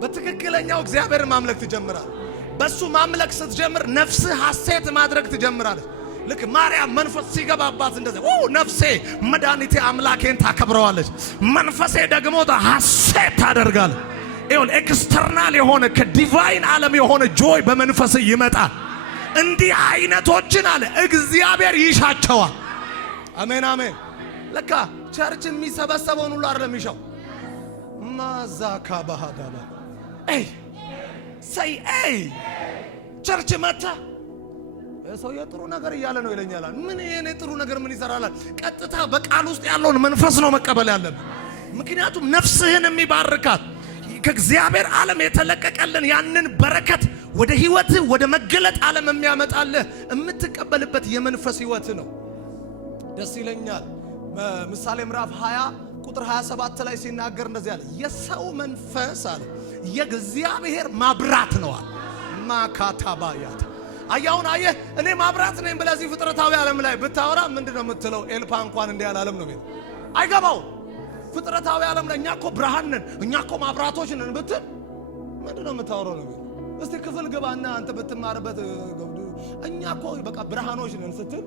በትክክለኛው እግዚአብሔር ማምለክ ትጀምራለህ። በሱ ማምለክ ስትጀምር ነፍስህ ሐሴት ማድረግ ትጀምራለች። ልክ ማርያም መንፈስ ሲገባባት እንደዚህ ነፍሴ መድኃኒቴ አምላኬን ታከብረዋለች፣ መንፈሴ ደግሞ ሐሴት ታደርጋለች። ይሁን ኤክስተርናል የሆነ ከዲቫይን ዓለም የሆነ ጆይ በመንፈስ ይመጣል። እንዲህ አይነቶችን አለ እግዚአብሔር ይሻቸዋል። አሜን አሜን። ለካ ቸርች የሚሰበሰበውን ሁሉ አይደለም ይሻው ማዛካ ባህዳባ ሰይ ቸርች መጣ ሰው የጥሩ ነገር እያለ ነው ይለኛል። ምን የኔ ጥሩ ነገር ምን ይሰራል? ቀጥታ በቃል ውስጥ ያለውን መንፈስ ነው መቀበል ያለብን። ምክንያቱም ነፍስህን የሚባርካት ከእግዚአብሔር ዓለም የተለቀቀልን ያንን በረከት ወደ ህይወት ወደ መገለጥ ዓለም የሚያመጣልህ የምትቀበልበት የመንፈስ ህይወት ነው። ደስ ይለኛል። ምሳሌ ምዕራፍ 20 ቁጥር 27 ላይ ሲናገር እንደዚህ አለ፣ የሰው መንፈስ አለ የእግዚአብሔር ማብራት ነው አለ። ማካታባያት አያውን አየህ፣ እኔ ማብራት ነኝ ብለህ እዚህ ፍጥረታዊ ዓለም ላይ ብታወራ ምንድነው የምትለው? ኤልፓ እንኳን እንዲህ ያለ ዓለም ነው የሚለው አይገባው። ፍጥረታዊ ዓለም ላይ እኛ እኮ ብርሃን ነን፣ እኛ እኮ ማብራቶች ነን ብትል ምንድነው የምታወራው ነው የሚለው። እስቲ ክፍል ግባና አንተ ብትማርበት እኛ እኮ በቃ ብርሃኖች ነን ስትል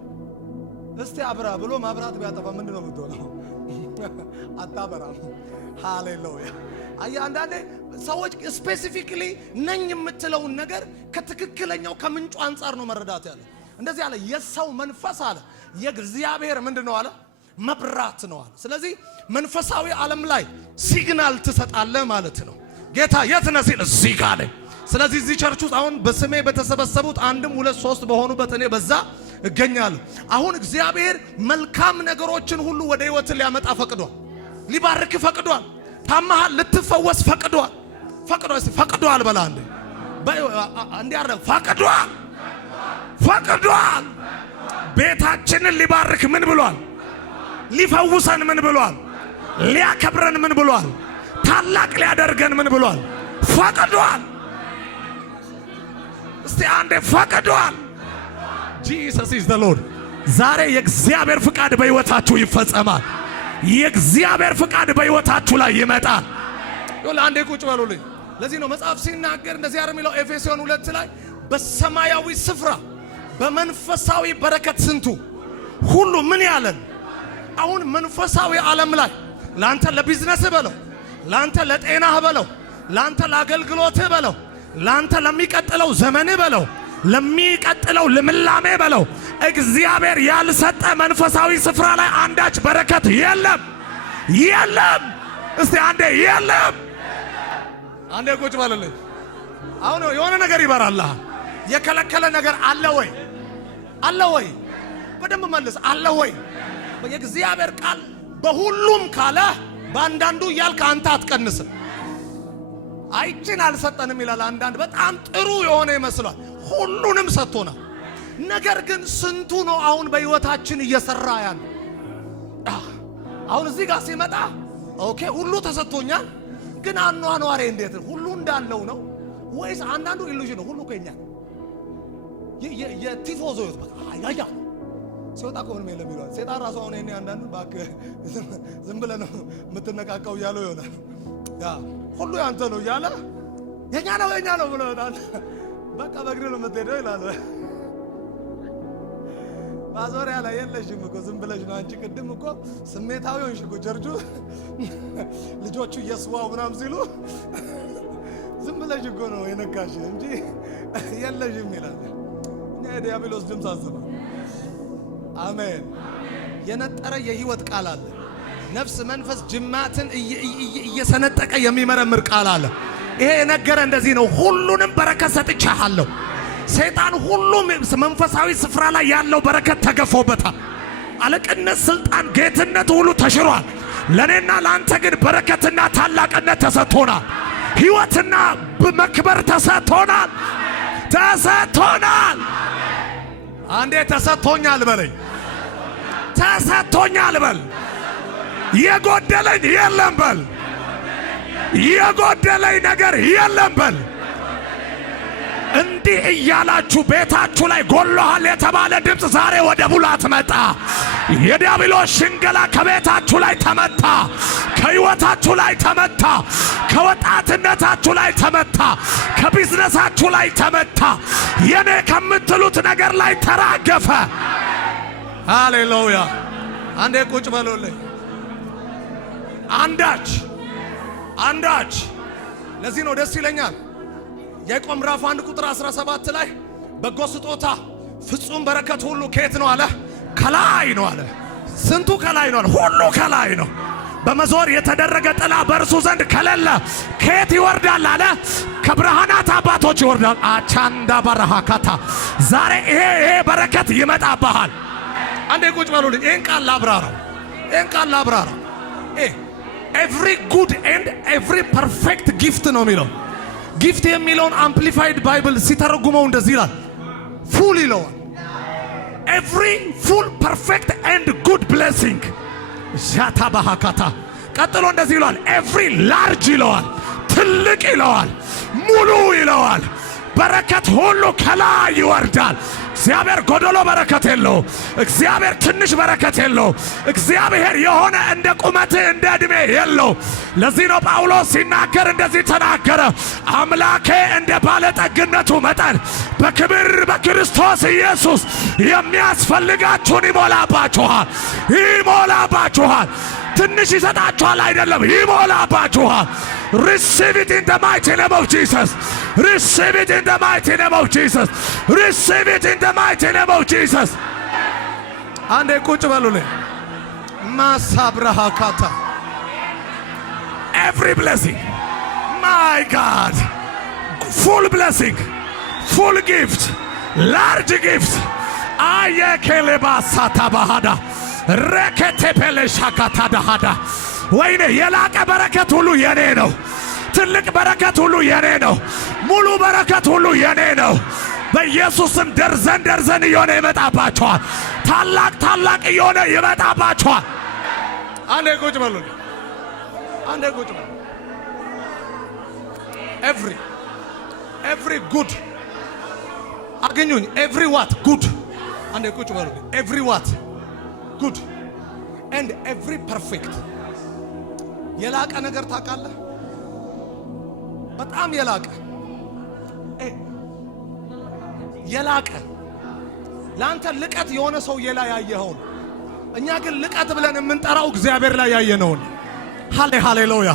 እስቲ አብራ ብሎ ማብራት ቢያጠፋ ምንድነው የምትሆነው? አታበራም። ሃሌሉያ! አንዳንዴ ሰዎች ስፔሲፊክሊ ነኝ የምትለውን ነገር ከትክክለኛው ከምንጩ አንጻር ነው መረዳት ያለ። እንደዚህ አለ፣ የሰው መንፈስ አለ የእግዚአብሔር ምንድነው አለ መብራት ነው አለ። ስለዚህ መንፈሳዊ ዓለም ላይ ሲግናል ትሰጣለህ ማለት ነው። ጌታ የት ነህ ሲል እዚህ ጋር ነኝ። ስለዚህ እዚህ ቸርች ውስጥ አሁን በስሜ በተሰበሰቡት 1 2 3 በሆኑበት እኔ በዛ እገኛለሁ። አሁን እግዚአብሔር መልካም ነገሮችን ሁሉ ወደ ህይወት ሊያመጣ ፈቅዷል፣ ሊባርክ ፈቅዷል። ታማሃል ልትፈወስ ፈቅዷል። ፈቅዷል በላ እንዴ አረ ፈቅዷል። ቤታችንን ሊባርክ ምን ብሏል? ሊፈውሰን ምን ብሏል? ሊያከብረን ምን ብሏል? ታላቅ ሊያደርገን ምን ብሏል? ፈቅዷል። እስቲ አንዴ ፈቅዷል። ጂሰስ ኢዝ ዘ ሎርድ። ዛሬ የእግዚአብሔር ፍቃድ በህይወታችሁ ይፈጸማል። የእግዚአብሔር ፍቃድ በሕይወታችሁ ላይ ይመጣል። አንዴ ቁጭ በሉልኝ። ለዚህ ነው መጽሐፍ ሲናገር እንደዚህ የሚለው ኤፌሶን 2 ላይ በሰማያዊ ስፍራ በመንፈሳዊ በረከት ስንቱ ሁሉ ምን ያለን። አሁን መንፈሳዊ ዓለም ላይ ላንተ ለቢዝነስ በለው፣ ላንተ ለጤናህ በለው፣ ላንተ ለአገልግሎትህ በለው፣ ላንተ ለሚቀጥለው ዘመን በለው፣ ለሚቀጥለው ልምላሜ በለው፣ እግዚአብሔር ያልሰጠ መንፈሳዊ ስፍራ ላይ አንዳች በረከት የለም። የለም። እስቲ አንዴ የለም። አንዴ ቁጭ በልልኝ። አሁን የሆነ ነገር ይበራልህ። የከለከለ ነገር አለ ወይ? አለ ወይ? በደንብ መልስ። አለ ወይ? የእግዚአብሔር ቃል በሁሉም ካለ በአንዳንዱ እያልክ አንተ አትቀንስም። አይችን አልሰጠንም ይላል። አንዳንድ በጣም ጥሩ የሆነ ይመስላል። ሁሉንም ሰጥቶናል። ነገር ግን ስንቱ ነው አሁን በሕይወታችን እየሰራ ያለ? አሁን እዚህ ጋር ሲመጣ ኦኬ ሁሉ ተሰጥቶኛል፣ ግን አኗኗሬ እንዴት ነው? ሁሉ እንዳለው ነው ወይስ አንዳንዱ ኢሉዥን ነው? ሁሉ ከኛ የቲፎዞ ያያ ሲወጣ እኮ ምንም የለም ይሏል። ሴጣን ራሱ አሁን እኔ አንዳንዱ እባክህ ዝም ብለህ ነው የምትነቃቀው እያለው ይሆናል። ያ ሁሉ ያንተ ነው እያለ የኛ ነው ብሎ ይሆናል። በቃ በእግሬ ነው የምትሄደው ይላል። ማዞሪያ ላይ የለሽም እኮ ዝም ብለሽ ነው አንቺ። ቅድም እኮ ስሜታዊ ሆንሽ እኮ ቸርቹ ልጆቹ እየስዋው ምናምን ሲሉ ዝም ብለሽ እኮ ነው የነካሽ እንጂ የለሽም ይላል። እኛ የዲያብሎስ ድምፅ አሰማ። አሜን። የነጠረ የህይወት ቃል አለ። ነፍስ መንፈስ ጅማትን እየሰነጠቀ የሚመረምር ቃል አለ። ይሄ የነገረ እንደዚህ ነው። ሁሉንም በረከት ሰጥቻለሁ። ሰይጣን ሁሉም መንፈሳዊ ስፍራ ላይ ያለው በረከት ተገፎበታል። አለቅነት፣ ስልጣን፣ ጌትነት ሁሉ ተሽሯል። ለኔና ለአንተ ግን በረከትና ታላቅነት ተሰጥቶናል። ህይወትና መክበር ተሰጥቶናል። ተሰጥቶናል። አንዴ ተሰጥቶኛል በለኝ። ተሰጥቶኛል በል። የጎደለኝ የለም በል። የጎደለኝ ነገር የለም በል። እንዲህ እያላችሁ ቤታችሁ ላይ ጎሎሃል የተባለ ድምፅ ዛሬ ወደ ሙላት መጣ። የዲያብሎስ ሽንገላ ከቤታችሁ ላይ ተመታ። ከህይወታችሁ ላይ ተመታ። ከወጣትነታችሁ ላይ ተመታ። ከቢዝነሳችሁ ላይ ተመታ። የኔ ከምትሉት ነገር ላይ ተራገፈ። ሃሌሉያ። አንዴ ቁጭ በሉልኝ። አንዳች ለዚህ ነው ደስ ይለኛል። ያዕቆብ ምዕራፍ 1 ቁጥር 17 ላይ በጎ ስጦታ ፍጹም በረከት ሁሉ ከየት ነው አለ? ከላይ ነው አለ። ስንቱ ከላይ ነው አለ? ሁሉ ከላይ ነው። በመዞር የተደረገ ጥላ በእርሱ ዘንድ ከሌለ ከየት ይወርዳል አለ? ከብርሃናት አባቶች ይወርዳል። አቻንዳ በረሃካታ ዛሬ ይሄ በረከት ይመጣብሃል። አንዴ ቁጭ በሉልኝ። ይሄን ቃል ላብራራው። ኤቭሪ ጉድ ኤንድ ኤቭሪ ፐርፌክት ጊፍት ነው የሚለው። ጊፍት የሚለውን አምፕሊፋይድ ባይብል ሲተረጉመው እንደዚህ ይላል። ፉል ይለዋል። ኤቭሪ ፉል ፐርፌክት ኤንድ ጉድ ብሌሲንግ ሻታ ባሃካታ። ቀጥሎ እንደዚህ ይለዋል። ኤቭሪ ላርጅ ይለዋል። ትልቅ ይለዋል። ሙሉ ይለዋል። በረከት ሁሉ ከላይ ይወርዳል። እግዚአብሔር ጎደሎ በረከት የለው። እግዚአብሔር ትንሽ በረከት የለው። እግዚአብሔር የሆነ እንደ ቁመት እንደ ዕድሜ የለው። ለዚህ ነው ጳውሎስ ሲናገር እንደዚህ ተናገረ። አምላኬ እንደ ባለጠግነቱ መጠን በክብር በክርስቶስ ኢየሱስ የሚያስፈልጋችሁን ይሞላባችኋል። ትንሽ ይሰጣችኋል አይደለም፣ ይሞላባችኋል። Receive it in the mighty name of Jesus. Receive it in the mighty name of Jesus. Receive it in the mighty name of Jesus. አንዴ ቁጭ በሉልኝ። ማሳብራሃካታ every blessing, my God, full blessing, full gift, large gift. አየከለባ ሳታባሃዳ ረከቴፔለ ሻካታ ዳሃዳ ወይኔ የላቀ በረከት ሁሉ የኔ ነው። ትልቅ በረከት ሁሉ የኔ ነው። ሙሉ በረከት ሁሉ የኔ ነው። በኢየሱስም ደርዘን እየሆነ ይመጣባችኋል። ታላቅ እየሆነ ይመጣባችኋል። አንዴ ቁጭ በሉ። every good አገኙኝ። every what good። አንዴ ቁጭ በሉ። every what good and every perfect የላቀ ነገር ታውቃለህ? በጣም የላቀ ለአንተ ልቀት የሆነ ሰው ላይ ያየኸውን፣ እኛ ግን ልቀት ብለን የምንጠራው እግዚአብሔር ላይ ያየነውን። ሃሌሉያ።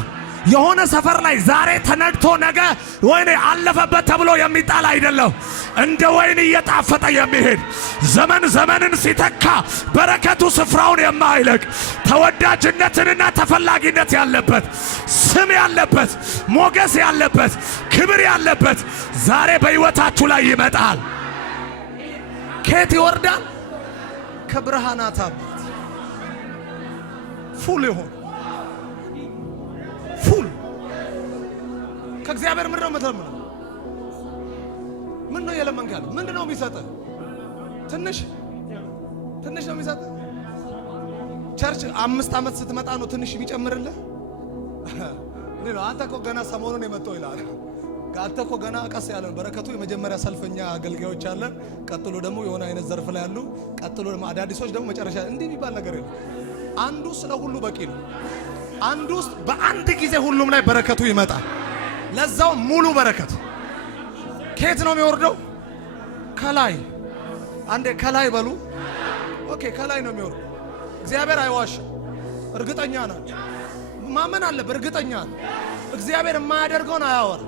የሆነ ሰፈር ላይ ዛሬ ተነድቶ ነገ ወይኔ አለፈበት ተብሎ የሚጣል አይደለም። እንደ ወይን እየጣፈጠ የሚሄድ ዘመንን ሲተካ በረከቱ ስፍራውን የማይለቅ ተወዳጅነትንና ተፈላጊነት ያለበት ስም ያለበት ሞገስ ያለበት ክብር ያለበት ዛሬ በሕይወታችሁ ላይ ይመጣል። ከየት ይወርዳል? ከብርሃናት አባት ፉል ይሆን ፉል ከእግዚአብሔር ምንድነው የምትለምነው? ምንድነው የለመንክ ያለው? ምንድነው የሚሰጥህ? ትንሽ ነው የሚሰጥህ። ቸርች 5 ዓመት ስትመጣ ነው ትንሽ የሚጨምርልህ። አንተ እኮ ገና ሰሞኑን የመጣው ይላል። አንተ እኮ ገና ቀስ ያለን በረከቱ የመጀመሪያ ሰልፈኛ አገልጋዮች አለን። ቀጥሎ ደግሞ የሆነ አይነት ዘርፍ ላይ ያሉ፣ ቀጥሎ ደግሞ አዳዲሶች ደግሞ መጨረሻ እንዲህ የሚባል ነገር የለም። አንዱ ስለ ሁሉ በቂ ነው። አንዱ ውስጥ በአንድ ጊዜ ሁሉም ላይ በረከቱ ይመጣል። ለዛው ሙሉ በረከት ከየት ነው የሚወርደው? ከላይ። አንዴ ከላይ በሉ። ኦኬ፣ ከላይ ነው የሚወርደው። እግዚአብሔር አይዋሽም። እርግጠኛ ናቸው። ማመን አለበት። እርግጠኛ ነው። እግዚአብሔር የማያደርገውን አያወራ።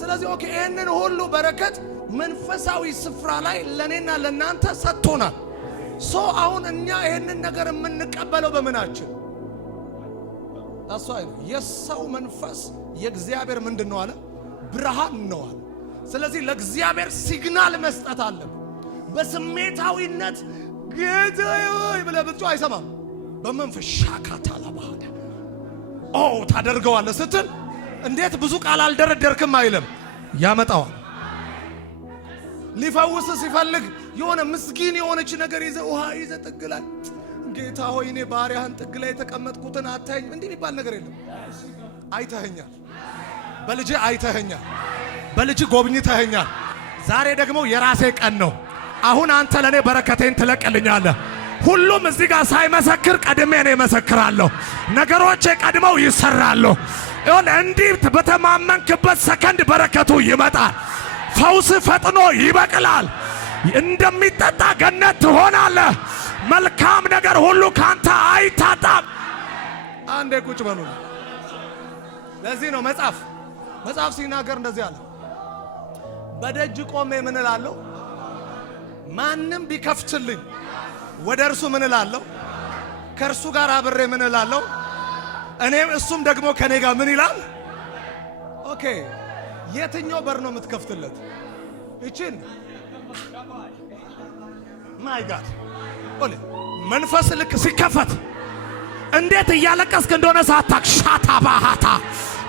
ስለዚህ ኦኬ፣ ይህንን ሁሉ በረከት መንፈሳዊ ስፍራ ላይ ለኔና ለናንተ ሰጥቶናል። አሁን እኛ ይህንን ነገር የምንቀበለው በምናችን? ታሷይ የሰው መንፈስ የእግዚአብሔር ምንድን ነው አለ? ብርሃን ነው አለ። ስለዚህ ለእግዚአብሔር ሲግናል መስጠት አለ። በስሜታዊነት ጌታዬ ብለህ ብትጮህ አይሰማም። በመንፈስ ሻካታ ለባህደ ታደርገዋለህ ስትል እንዴት ብዙ ቃል አልደረደርክም አይልም፣ ያመጣዋል። ሊፈውስ ሲፈልግ የሆነ ምስኪን የሆነች ነገር ይዘ ውሃ ይዘ ጥግ ላይ ጌታ ሆይ እኔ ባሪያህን ጥግ ላይ የተቀመጥኩትን አታየኝ እንዲህ የሚባል ነገር የለም። አይተኸኛል፣ በልጅ አይተኸኛል፣ በልጅ ጎብኝተኸኛል። ዛሬ ደግሞ የራሴ ቀን ነው። አሁን አንተ ለኔ በረከቴን ትለቅልኛለህ። ሁሉም እዚህ ጋር ሳይመሰክር ቀድሜ እኔ መሰክራለሁ። ነገሮቼ ቀድመው ይሰራሉ። ይሁን እንዲህ በተማመንክበት ሰከንድ በረከቱ ይመጣል። ፈውስ ፈጥኖ ይበቅላል። እንደሚጠጣ ገነት ትሆናለህ። መልካም ነገር ሁሉ ካንተ አይታጣም። አንዴ ቁጭ በሉ። ለዚህ ነው መጽሐፍ ሲናገር እንደዚህ አለ። በደጅ ቆሜ ምን እላለሁ? ማንም ቢከፍትልኝ ወደ እርሱ ምን እላለሁ? ከእርሱ ጋር አብሬ ምን እላለሁ? እኔም እሱም ደግሞ ከኔ ጋር ምን ይላል? ኦኬ፣ የትኛው በር ነው የምትከፍትለት? እቺን ማይ ጋድ መንፈስ ልክ ሲከፈት እንዴት እያለቀስክ እንደሆነ ሳታክ ሻታ ባሃታ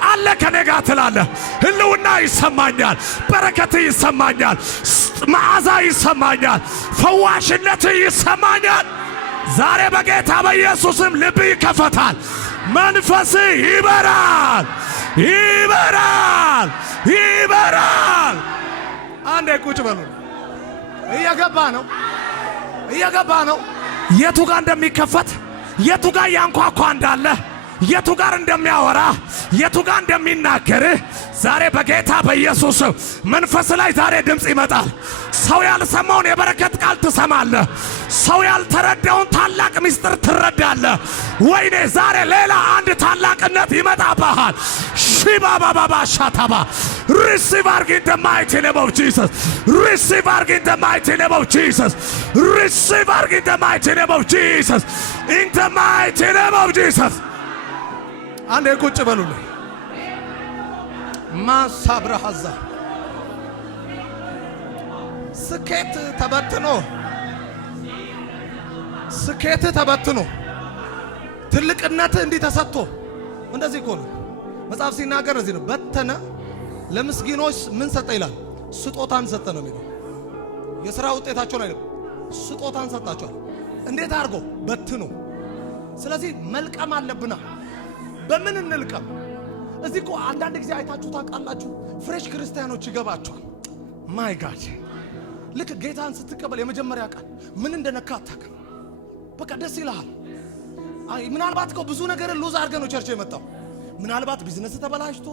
አለ ከኔ ጋር ትላለህ። ህልውና ይሰማኛል፣ በረከት ይሰማኛል፣ መዓዛ ይሰማኛል፣ ፈዋሽነት ይሰማኛል። ዛሬ በጌታ በኢየሱስም ልብ ይከፈታል፣ መንፈስ ይበራል። አንዴ ቁጭ በሉ። እየገባ ነው የቱ ጋር እንደሚከፈት፣ የቱ ጋር ያንኳኳ እንዳለ፣ የቱ ጋር እንደሚያወራ፣ የቱ ጋር እንደሚናገር ዛሬ በጌታ በኢየሱስ መንፈስ ላይ ዛሬ ድምፅ ይመጣል። ሰው ያልሰማውን የበረከት ቃል ትሰማለህ። ሰው ያልተረዳውን ታላቅ ምስጢር ትረዳለህ። ወይኔ ዛሬ ሌላ አንድ ታላቅነት ይመጣብሃል። ሺባባባባ ሻታባ receive in the mighty name of Jesus. Receive in the mighty name of Jesus. Receive in the mighty name of Jesus. In the mighty name of Jesus. አንዴ ቁጭ በሉልኝ። ማሳብራሃዛ ስኬት ተበትኖ ትልቅነት እንዲህ ተሰጥቶ እንደዚህ እኮ ነው መጽሐፍ ሲናገር። እዚህ ነው በተነ ለምስኪኖች ምን ሰጠ ይላል? ስጦታን ሰጠ ነው የሚለው። የሥራ ውጤታቸው ላይ ስጦታን ሰጣቸዋል። እንዴት አድርጎ በትኖ። ስለዚህ መልቀም አለብና በምን እንልቀም? እዚህ እኮ አንዳንድ ጊዜ አይታችሁ ታውቃላችሁ፣ ፍሬሽ ክርስቲያኖች ይገባቸዋል። ማይ ጋድ ልክ ጌታን ስትቀበል የመጀመሪያ ቃል ምን እንደነካ አታውቅም። በቃ ደስ ይልሃል። ምናልባት እኮ ብዙ ነገር ሉዝ አድርገን ነው ቸርች የመጣው። ምናልባት ቢዝነስ ተበላሽቶ፣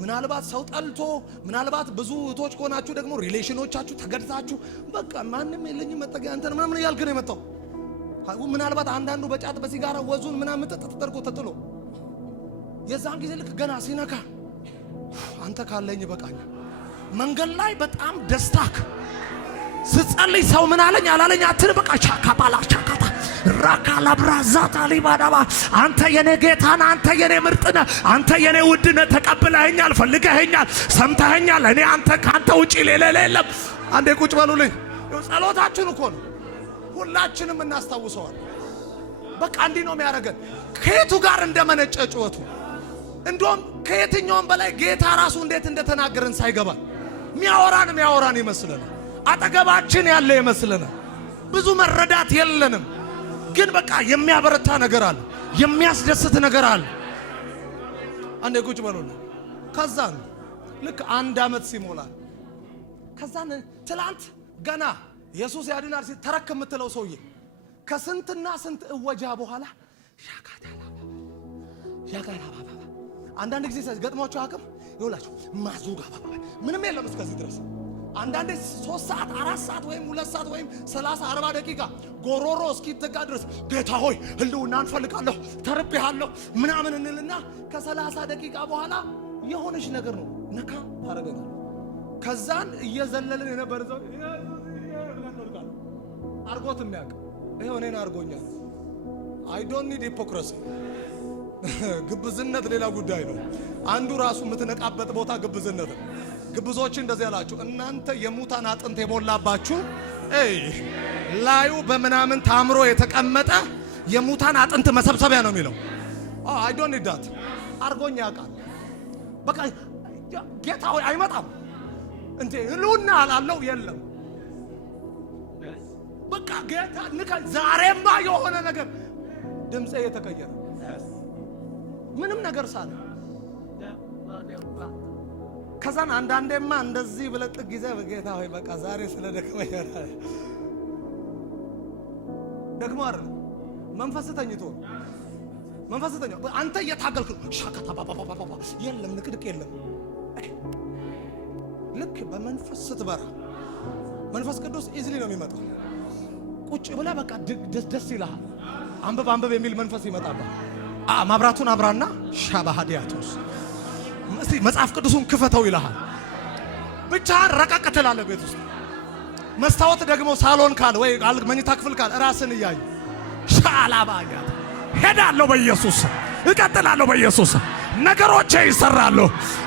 ምናልባት ሰው ጠልቶ፣ ምናልባት ብዙ እህቶች ከሆናችሁ ደግሞ ሪሌሽኖቻችሁ ተገድታችሁ በቃ ማንም የለኝም መጠጊያ አንተን ምናምን እያልክ ነው የመጣው። ምናልባት አንዳንዱ በጫት በሲጋራ ወዙን ምናምን ተጠርጎ ተጥሎ የዛን ጊዜ ልክ ገና ሲነካ አንተ ካለኝ በቃኝ። መንገድ ላይ በጣም ደስታክ ስትጸልይ ሰው ምን አለኝ አላለኝ አትል በቃ ቻካባላ ቻካታ ራካላ ብራዛታ ሊባዳባ አንተ የኔ ጌታና አንተ የኔ ምርጥነ አንተ የኔ ውድነ ተቀብለኸኛል፣ ፈልገኸኛል፣ ሰምተኸኛል። እኔ አንተ ካንተ ውጪ ሌላ የለም። አንዴ ቁጭ በሉልኝ። ጸሎታችን እኮ ነው ሁላችንም እናስታውሰዋል። በቃ እንዲህ ነው የሚያደርገን። ከየቱ ጋር እንደመነጨ ጩኸቱ እንደውም ከየትኛውም በላይ ጌታ ራሱ እንዴት እንደተናገረን ሳይገባል ሚያወራን ይመስለናል። አጠገባችን ያለ ይመስለናል። ብዙ መረዳት የለንም፣ ግን በቃ የሚያበረታ ነገር አለ፣ የሚያስደስት ነገር አለ። አንዴ ቁጭ በሉልኝ። ከዛን ልክ 1 ዓመት ሲሞላ ከዛን ትላንት ገና ኢየሱስ ያድናል ሲል ተረክ የምትለው ሰውዬ ከስንትና ስንት እወጃ በኋላ ሻካታ አንዳንድ ጊዜ ገጥሟችሁ አቅም ይውላችሁ ማዙጋ ምንም የለም እስከዚህ ድረስ። አንዳንዴ 3 ሰዓት 4 ሰዓት ወይም 2 ሰዓት ወይም 30 40 ደቂቃ ጎሮሮ እስኪተጋ ድረስ ጌታ ሆይ ህልውና እንፈልጋለሁ ተርቤሃለሁ ምናምን እንልና ከ30 ደቂቃ በኋላ የሆነች ነገር ነው ነካ ታረጋለህ። ከዛን እየዘለልን የነበረ ሰው አርጎት የሚያውቅ ይሄው እኔን አርጎኛል። አይ ዶንት ኒድ ሂፖክራሲ። ግብዝነት ሌላ ጉዳይ ነው። አንዱ ራሱ የምትነቃበት ቦታ ግብዝነት ነው። ግብዞች እንደዚህ ያላችሁ እናንተ የሙታን አጥንት የሞላባችሁ ላዩ በምናምን ታምሮ የተቀመጠ የሙታን አጥንት መሰብሰቢያ ነው የሚለው። አይ ዶንት ኒድ ዳት። አርጎኛ ያውቃል። በቃ ጌታ ሆይ አይመጣም እንዴ ህልውና አላለው የለም። በቃ ጌታ ዛሬማ የሆነ ነገር ድምጼ የተቀየረ ምንም ነገር ሳለ ከዛን አንዳንዴማ እንደዚህ ብለህ ጥግ ይዘህ በጌታ ሆይ በቃ ዛሬ ስለደከመኝ ደግሞ አይደል መንፈስ ተኝቶ አንተ እየታገልክ ሻካታ ባባባባ የለም ንቅድቅ የለም። ልክ በመንፈስ ስትበራ መንፈስ ቅዱስ ኢዝሊ ነው የሚመጣው። ቁጭ ብለህ በቃ ደስ ይልሃል። አንብብ የሚል መንፈስ ይመጣባል። ማብራቱን አብራና ሻባሃዲያቶስ እስቲ መጽሐፍ ቅዱሱን ክፈተው ይልሃል። ብቻህን ረቀቅ ትላለህ ቤት ውስጥ። መስታወት ደግሞ ሳሎን ካለ ወይ መኝታ ክፍል ካለ ራስን እያዩ ሻላባያት ሄዳለሁ በኢየሱስ እቀጥላለሁ በኢየሱስ ነገሮቼ ይሰራሉ።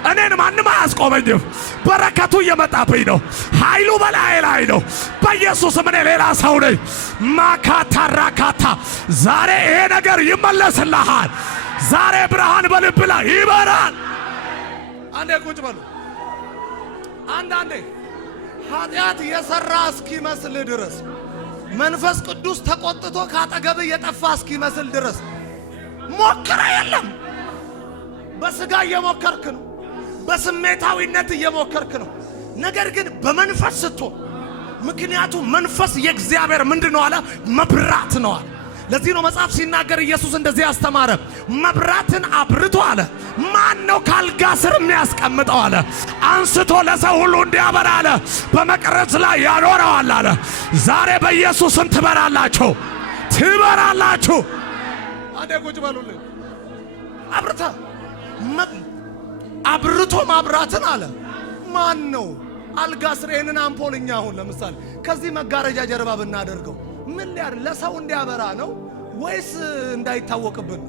እኔን ማንም አያስቆመኝም። በረከቱ እየመጣብኝ ነው። ኃይሉ በላይ ላይ ነው። በኢየሱስ እኔ ሌላ ሰው ነኝ። ማካታ ራካታ ዛሬ ይሄ ነገር ይመለስልሃል። ዛሬ ብርሃን በልብ ላይ ይበራል። አንዴ ቁጭ በሉ። አንዳንዴ ኃጢአት የሰራ እስኪመስል ድረስ መንፈስ ቅዱስ ተቆጥቶ ካጠገብ የጠፋ እስኪመስል ድረስ ሞክረ የለም። በስጋ እየሞከርክ ነው፣ በስሜታዊነት እየሞከርክ ነው። ነገር ግን በመንፈስ ስትሆን፣ ምክንያቱም መንፈስ የእግዚአብሔር ምንድነው አለ? መብራት ነው አለ። ለዚህ ነው መጽሐፍ ሲናገር ኢየሱስ እንደዚህ ያስተማረ፣ መብራትን አብርቶ አለ ማን ነው ካልጋ ስር የሚያስቀምጠው አለ? አንስቶ ለሰው ሁሉ እንዲያበራ አለ በመቅረዝ ላይ ያኖረዋል አለ። ዛሬ በኢየሱስም ትበራላችሁ። አዴ ቁጭ በሉልኝ። አብርቶ ማብራትን አለ ማን ነው? አልጋ ስር ይሄንን አምፖልኛ አሁን ለምሳሌ ከዚህ መጋረጃ ጀርባ ብናደርገው ምን ሊያደርግ ለሰው እንዲያበራ ነው ወይስ እንዳይታወቅብን?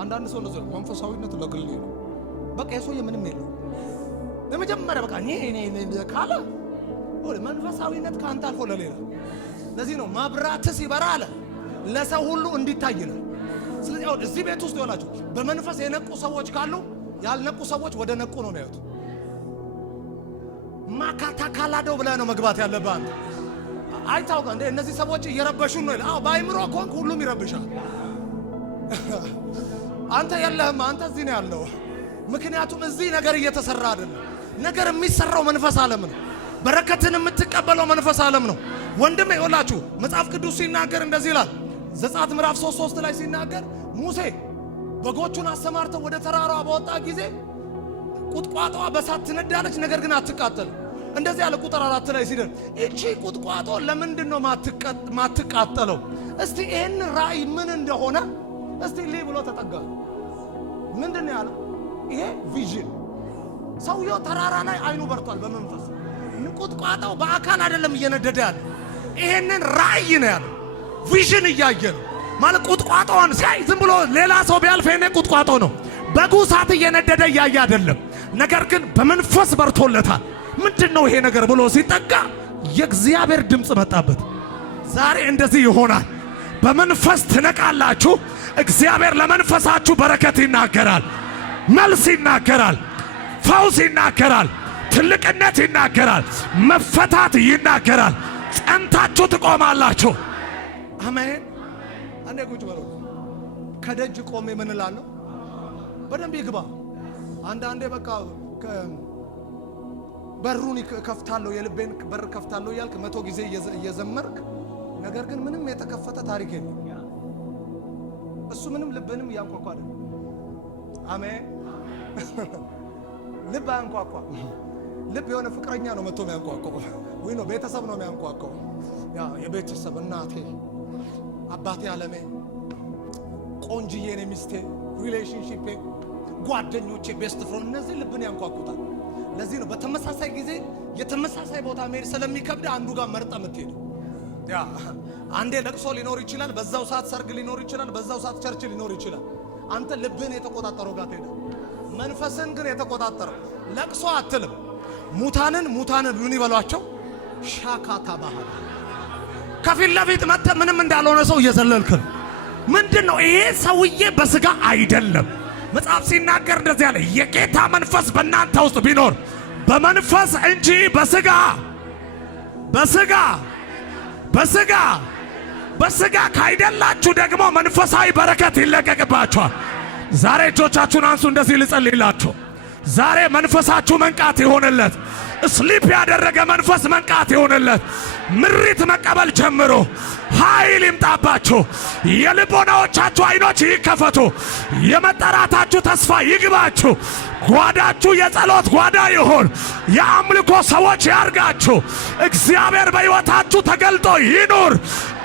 አንዳንድ ሰው እንደዚህ መንፈሳዊነት ለግል ነው። በቃ የሰውዬ ምንም የለው ለመጀመሪያ በቃ እኔ ካለ ወደ መንፈሳዊነት ካንተ አልፎ ለሌላ። ለዚህ ነው ማብራት ሲበራ አለ ለሰው ሁሉ እንዲታይ ነው። ስለዚህ አሁን እዚህ ቤት ውስጥ ይሆናችሁ በመንፈስ የነቁ ሰዎች ካሉ ያልነቁ ሰዎች ወደ ነቁ ነው ያዩት። ማካታ ካላዶ ብለህ ነው መግባት ያለብህ አንተ። አይታውቃ እንዴ እነዚህ ሰዎች እየረበሹን ነው ይላል። አዎ ባይምሮ ኮንክ ሁሉም ይረብሻል። አንተ የለህም፣ አንተ እዚህ ነው ያለው። ምክንያቱም እዚህ ነገር እየተሰራ አይደለም። ነገር የሚሰራው መንፈስ ዓለም ነው። በረከትን የምትቀበለው መንፈስ ዓለም ነው። ወንድሜ ይኸውላችሁ መጽሐፍ ቅዱስ ሲናገር እንደዚህ ይላል። ዘጸአት ምዕራፍ 3:3 ላይ ሲናገር ሙሴ በጎቹን አሰማርተው ወደ ተራራዋ በወጣ ጊዜ ቁጥቋጦዋ በሳት ትነዳለች፣ ነገር ግን አትቃጠል። እንደዚህ ያለ ቁጥር 4 ላይ ሲደርስ እቺ ቁጥቋጦ ለምንድን ነው ማትቃጠለው? እስቲ ይሄን ራእይ ምን እንደሆነ እስቲ ልይ ብሎ ተጠጋ። ምንድን ነው ያለው? ይሄ ቪዥን። ሰውየው ተራራ ላይ አይኑ በርቷል በመንፈስ። ቁጥቋጦው በአካል አይደለም እየነደደ ያለ፣ ይሄንን ራእይ ነው ያለው። ቪዥን እያየ ነው ማለት ቁጥቋጦውን ሲያይ ዝም ብሎ ሌላ ሰው ቢያልፍ ይሄን ቁጥቋጦ ነው። በጉ እሳት እየነደደ እያየ አይደለም፣ ነገር ግን በመንፈስ በርቶለታል። ምንድን ነው ይሄ ነገር ብሎ ሲጠጋ የእግዚአብሔር ድምፅ መጣበት። ዛሬ እንደዚህ ይሆናል። በመንፈስ ትነቃላችሁ። እግዚአብሔር ለመንፈሳችሁ በረከት ይናገራል፣ መልስ ይናገራል፣ ፈውስ ይናገራል፣ ትልቅነት ይናገራል፣ መፈታት ይናገራል። ጸንታችሁ ትቆማላችሁ። አሜን። አንዴ ቁጭ በሉ። ከደጅ ቆሜ ምን እላለሁ? በደንብ ይግባ። አንዳንዴ በቃ በሩን ከፍታለሁ፣ የልቤን በር ከፍታለሁ እያልክ 100 ጊዜ እየዘመርክ ነገር ግን ምንም የተከፈተ ታሪክ የለም። እሱ ምንም ልብንም ያንኳኳ አይደል? አሜን። ልብ ያንኳኳ። ልብ የሆነ ፍቅረኛ ነው መጥቶ የሚያንኳኳው ወይ ነው ቤተሰብ ነው የሚያንኳኳው። ያ የቤተሰብ እናቴ፣ አባቴ፣ ዓለሜ፣ ቆንጂዬ ነው ሚስቴ፣ ሪሌሽንሺፕ፣ ጓደኞቼ፣ ቤስት ፍሬንድ፣ እነዚህ ልብን ያንኳኩታል። ለዚህ ነው በተመሳሳይ ጊዜ የተመሳሳይ ቦታ መሄድ ስለሚከብድ አንዱ ጋር መርጠ የምትሄደው። ያ አንዴ ለቅሶ ሊኖር ይችላል፣ በዛው ሰዓት ሰርግ ሊኖር ይችላል፣ በዛው ሰዓት ቸርች ሊኖር ይችላል። አንተ ልብን የተቆጣጠረው ጋር ትሄዳለህ። መንፈስን ግን የተቆጣጠረው ለቅሶ አትልም። ሙታንን ምን ይበሏቸው? ሻካታ ባህል ከፊት ለፊት መጥተህ ምንም እንዳልሆነ ሰው እየዘለልክ ነው። ምንድነው ይሄ? ሰውዬ በስጋ አይደለም። መጽሐፍ ሲናገር እንደዚህ ያለ የጌታ መንፈስ በእናንተ ውስጥ ቢኖር በመንፈስ እንጂ በስጋ ካይደላችሁ ደግሞ መንፈሳዊ በረከት ይለቀቅባችኋል። ዛሬ እጆቻችሁን አንሱ። እንደዚህ ልጸልይላችሁ። ዛሬ መንፈሳችሁ መንቃት ይሆንለት። ስሊፕ ያደረገ መንፈስ መንቃት ይሆንለት። ምሪት መቀበል ጀምሮ ኃይል ይምጣባችሁ። የልቦናዎቻችሁ አይኖች ይከፈቱ። የመጠራታችሁ ተስፋ ይግባችሁ። ጓዳችሁ የጸሎት ጓዳ ይሁን። የአምልኮ ሰዎች ያርጋችሁ። እግዚአብሔር በሕይወታችሁ ተገልጦ ይኑር።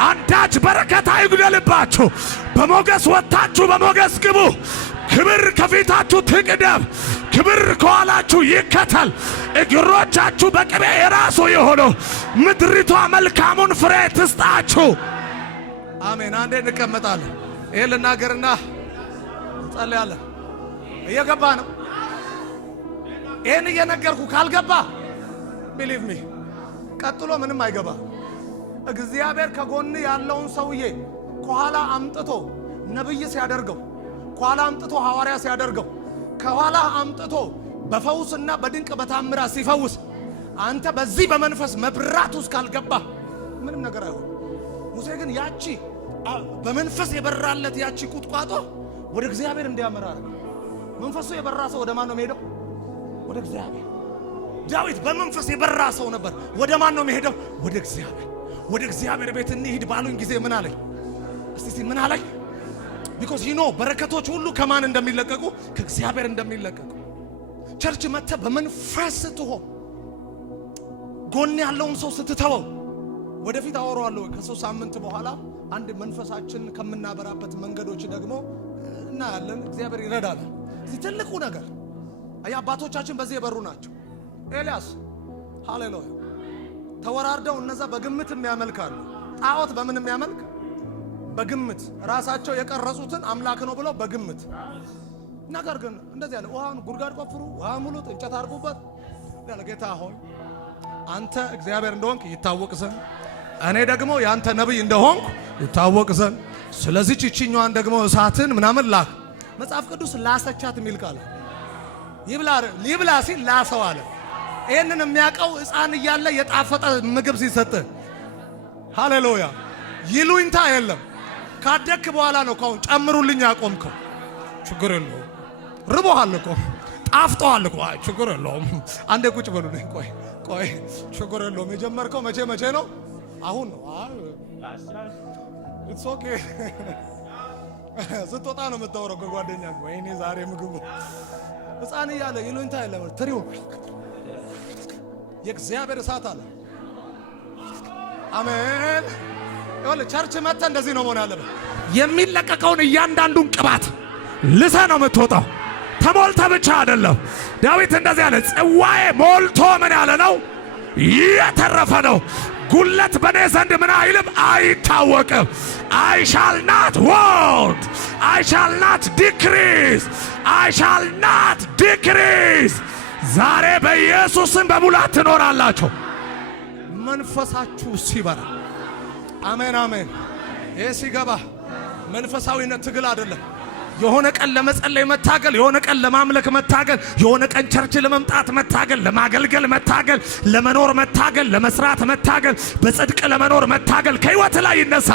አንዳች በረከት አይጉደልባችሁ። በሞገስ ወጥታችሁ በሞገስ ግቡ። ክብር ከፊታችሁ ትቅደም፣ ክብር ከኋላችሁ ይከተል። እግሮቻችሁ በቅቤ የራሱ የሆኑ ምድሪቷ መልካሙን ፍሬ ትስጣችሁ። አሜን። አንዴ እንቀመጣለን። ይሄ ልናገርና እንጸልያለን። እየገባ ነው። ይሄን እየነገርኩ ካልገባ ቢሊቭ ሚ ቀጥሎ ምንም አይገባ። እግዚአብሔር ከጎን ያለውን ሰውዬ ከኋላ አምጥቶ ነብይ ሲያደርገው፣ ከኋላ አምጥቶ ሐዋርያ ሲያደርገው፣ ከኋላ አምጥቶ በፈውስና በድንቅ በታምራት ሲፈውስ፣ አንተ በዚህ በመንፈስ መብራት ውስጥ ካልገባ ምንም ነገር አይሆን። ሙሴ ግን ያቺ በመንፈስ የበራለት ያቺ ቁጥቋጦ ወደ እግዚአብሔር እንዲያመራ አረገ። መንፈሱ የበራ ሰው ወደ ማን ነው የሚሄደው? ወደ እግዚአብሔር። ዳዊት በመንፈስ የበራ ሰው ነበር። ወደ ማን ነው የሚሄደው? ወደ እግዚአብሔር። ወደ እግዚአብሔር ቤት እንሂድ ባሉኝ ጊዜ ምን አለኝ? እስቲ ምን አለኝ? ቢኮዝ ዩ ኖ በረከቶች ሁሉ ከማን እንደሚለቀቁ? ከእግዚአብሔር እንደሚለቀቁ። ቸርች መጥተህ በመንፈስ ስትሆን ጎን ያለውን ሰው ስትተወው፣ ወደፊት አወራዋለሁ ከሰው ሳምንት በኋላ አንድ መንፈሳችን ከምናበራበት መንገዶች ደግሞ እናያለን። እግዚአብሔር ይረዳናል። እዚህ ትልቁ ነገር አባቶቻችን በዚህ የበሩ ናቸው። ኤልያስ ሃሌሉያ ተወራርደው እነዛ በግምት የሚያመልካሉ። ጣዖት በምን የሚያመልክ? በግምት ራሳቸው የቀረጹትን አምላክ ነው ብለው በግምት። ነገር ግን እንደዚህ ያለ ውሃን ጉድጓድ ቆፍሩ፣ ውሃ ሙሉት፣ እንጨት አድርጉበት ያለ ጌታ ሆይ አንተ እግዚአብሔር እንደሆንክ ይታወቅ ዘንድ እኔ ደግሞ ያንተ ነብይ እንደሆንኩ ይታወቅ ዘንድ ስለዚህ ቺቺኛዋን ደግሞ እሳትን ምናምን ላክ። መጽሐፍ ቅዱስ ላሰቻት የሚል ቃል ይብላ ሲል ላሰው አለ። ይህንን የሚያውቀው ሕፃን እያለ የጣፈጠ ምግብ ሲሰጥ ሃሌሉያ ይሉኝታ የለም። ካደክ በኋላ ነው ካሁን ጨምሩልኝ ያቆምከው። ችግር የለውም ርቦሃል እኮ ጣፍጦሃል እኮ ችግር የለውም። አንዴ ቁጭ በሉልኝ። ቆይ ችግር የለውም። የጀመርከው መቼ ነው? አሁን ነው። ኢትስ ኦኬ ስትወጣ ነው የምታወራው ከጓደኛ ወይኔ ዛሬ ምግቡ ሕፃን እያለ ይሉኝታ ያለው ትሪው የእግዚአብሔር እሳት አለ። አሜን። ይኸውልህ ቸርች መጥተህ እንደዚህ ነው መሆን ያለበት። የሚለቀቀውን እያንዳንዱን ቅባት ልሰ ነው የምትወጣው። ተሞልተ ብቻ አይደለም። ዳዊት እንደዚህ አለ፣ ጽዋዬ ሞልቶ ምን ያለ ነው የተረፈ ነው። ጉለት በኔ ዘንድ ምን አይልም አይታወቅም። I shall not want, I shall not decrease, I shall not decrease። ዛሬ በኢየሱስም በሙላት ትኖራላችሁ። መንፈሳችሁ ሲበራ አሜን አሜን። ይሄ ሲገባ መንፈሳዊነት ትግል አይደለም። የሆነ ቀን ለመጸለይ መታገል፣ የሆነ ቀን ለማምለክ መታገል፣ የሆነ ቀን ቸርች ለመምጣት መታገል፣ ለማገልገል መታገል፣ ለመኖር መታገል፣ ለመስራት መታገል፣ በጽድቅ ለመኖር መታገል ከህይወት ላይ ይነሳ።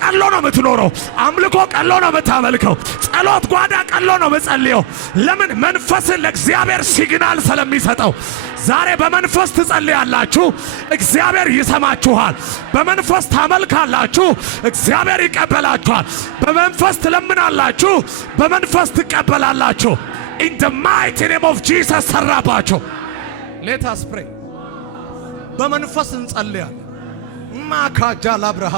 ቀሎ ነው የምትኖረው። አምልኮ ቀሎ ነው የምታመልከው። ጸሎት ጓዳ ቀሎ ነው የምጸልየው። ለምን? መንፈስን ለእግዚአብሔር ሲግናል ስለሚሰጠው። ዛሬ በመንፈስ ትጸልያላችሁ፣ እግዚአብሔር ይሰማችኋል። በመንፈስ ታመልካላችሁ፣ እግዚአብሔር ይቀበላችኋል። በመንፈስ ትለምናላችሁ፣ በመንፈስ ትቀበላላችሁ። in the mighty name of Jesus ሰራባችሁ። let us pray። በመንፈስ እንጸልያለን። ማካጃ ላብራሃ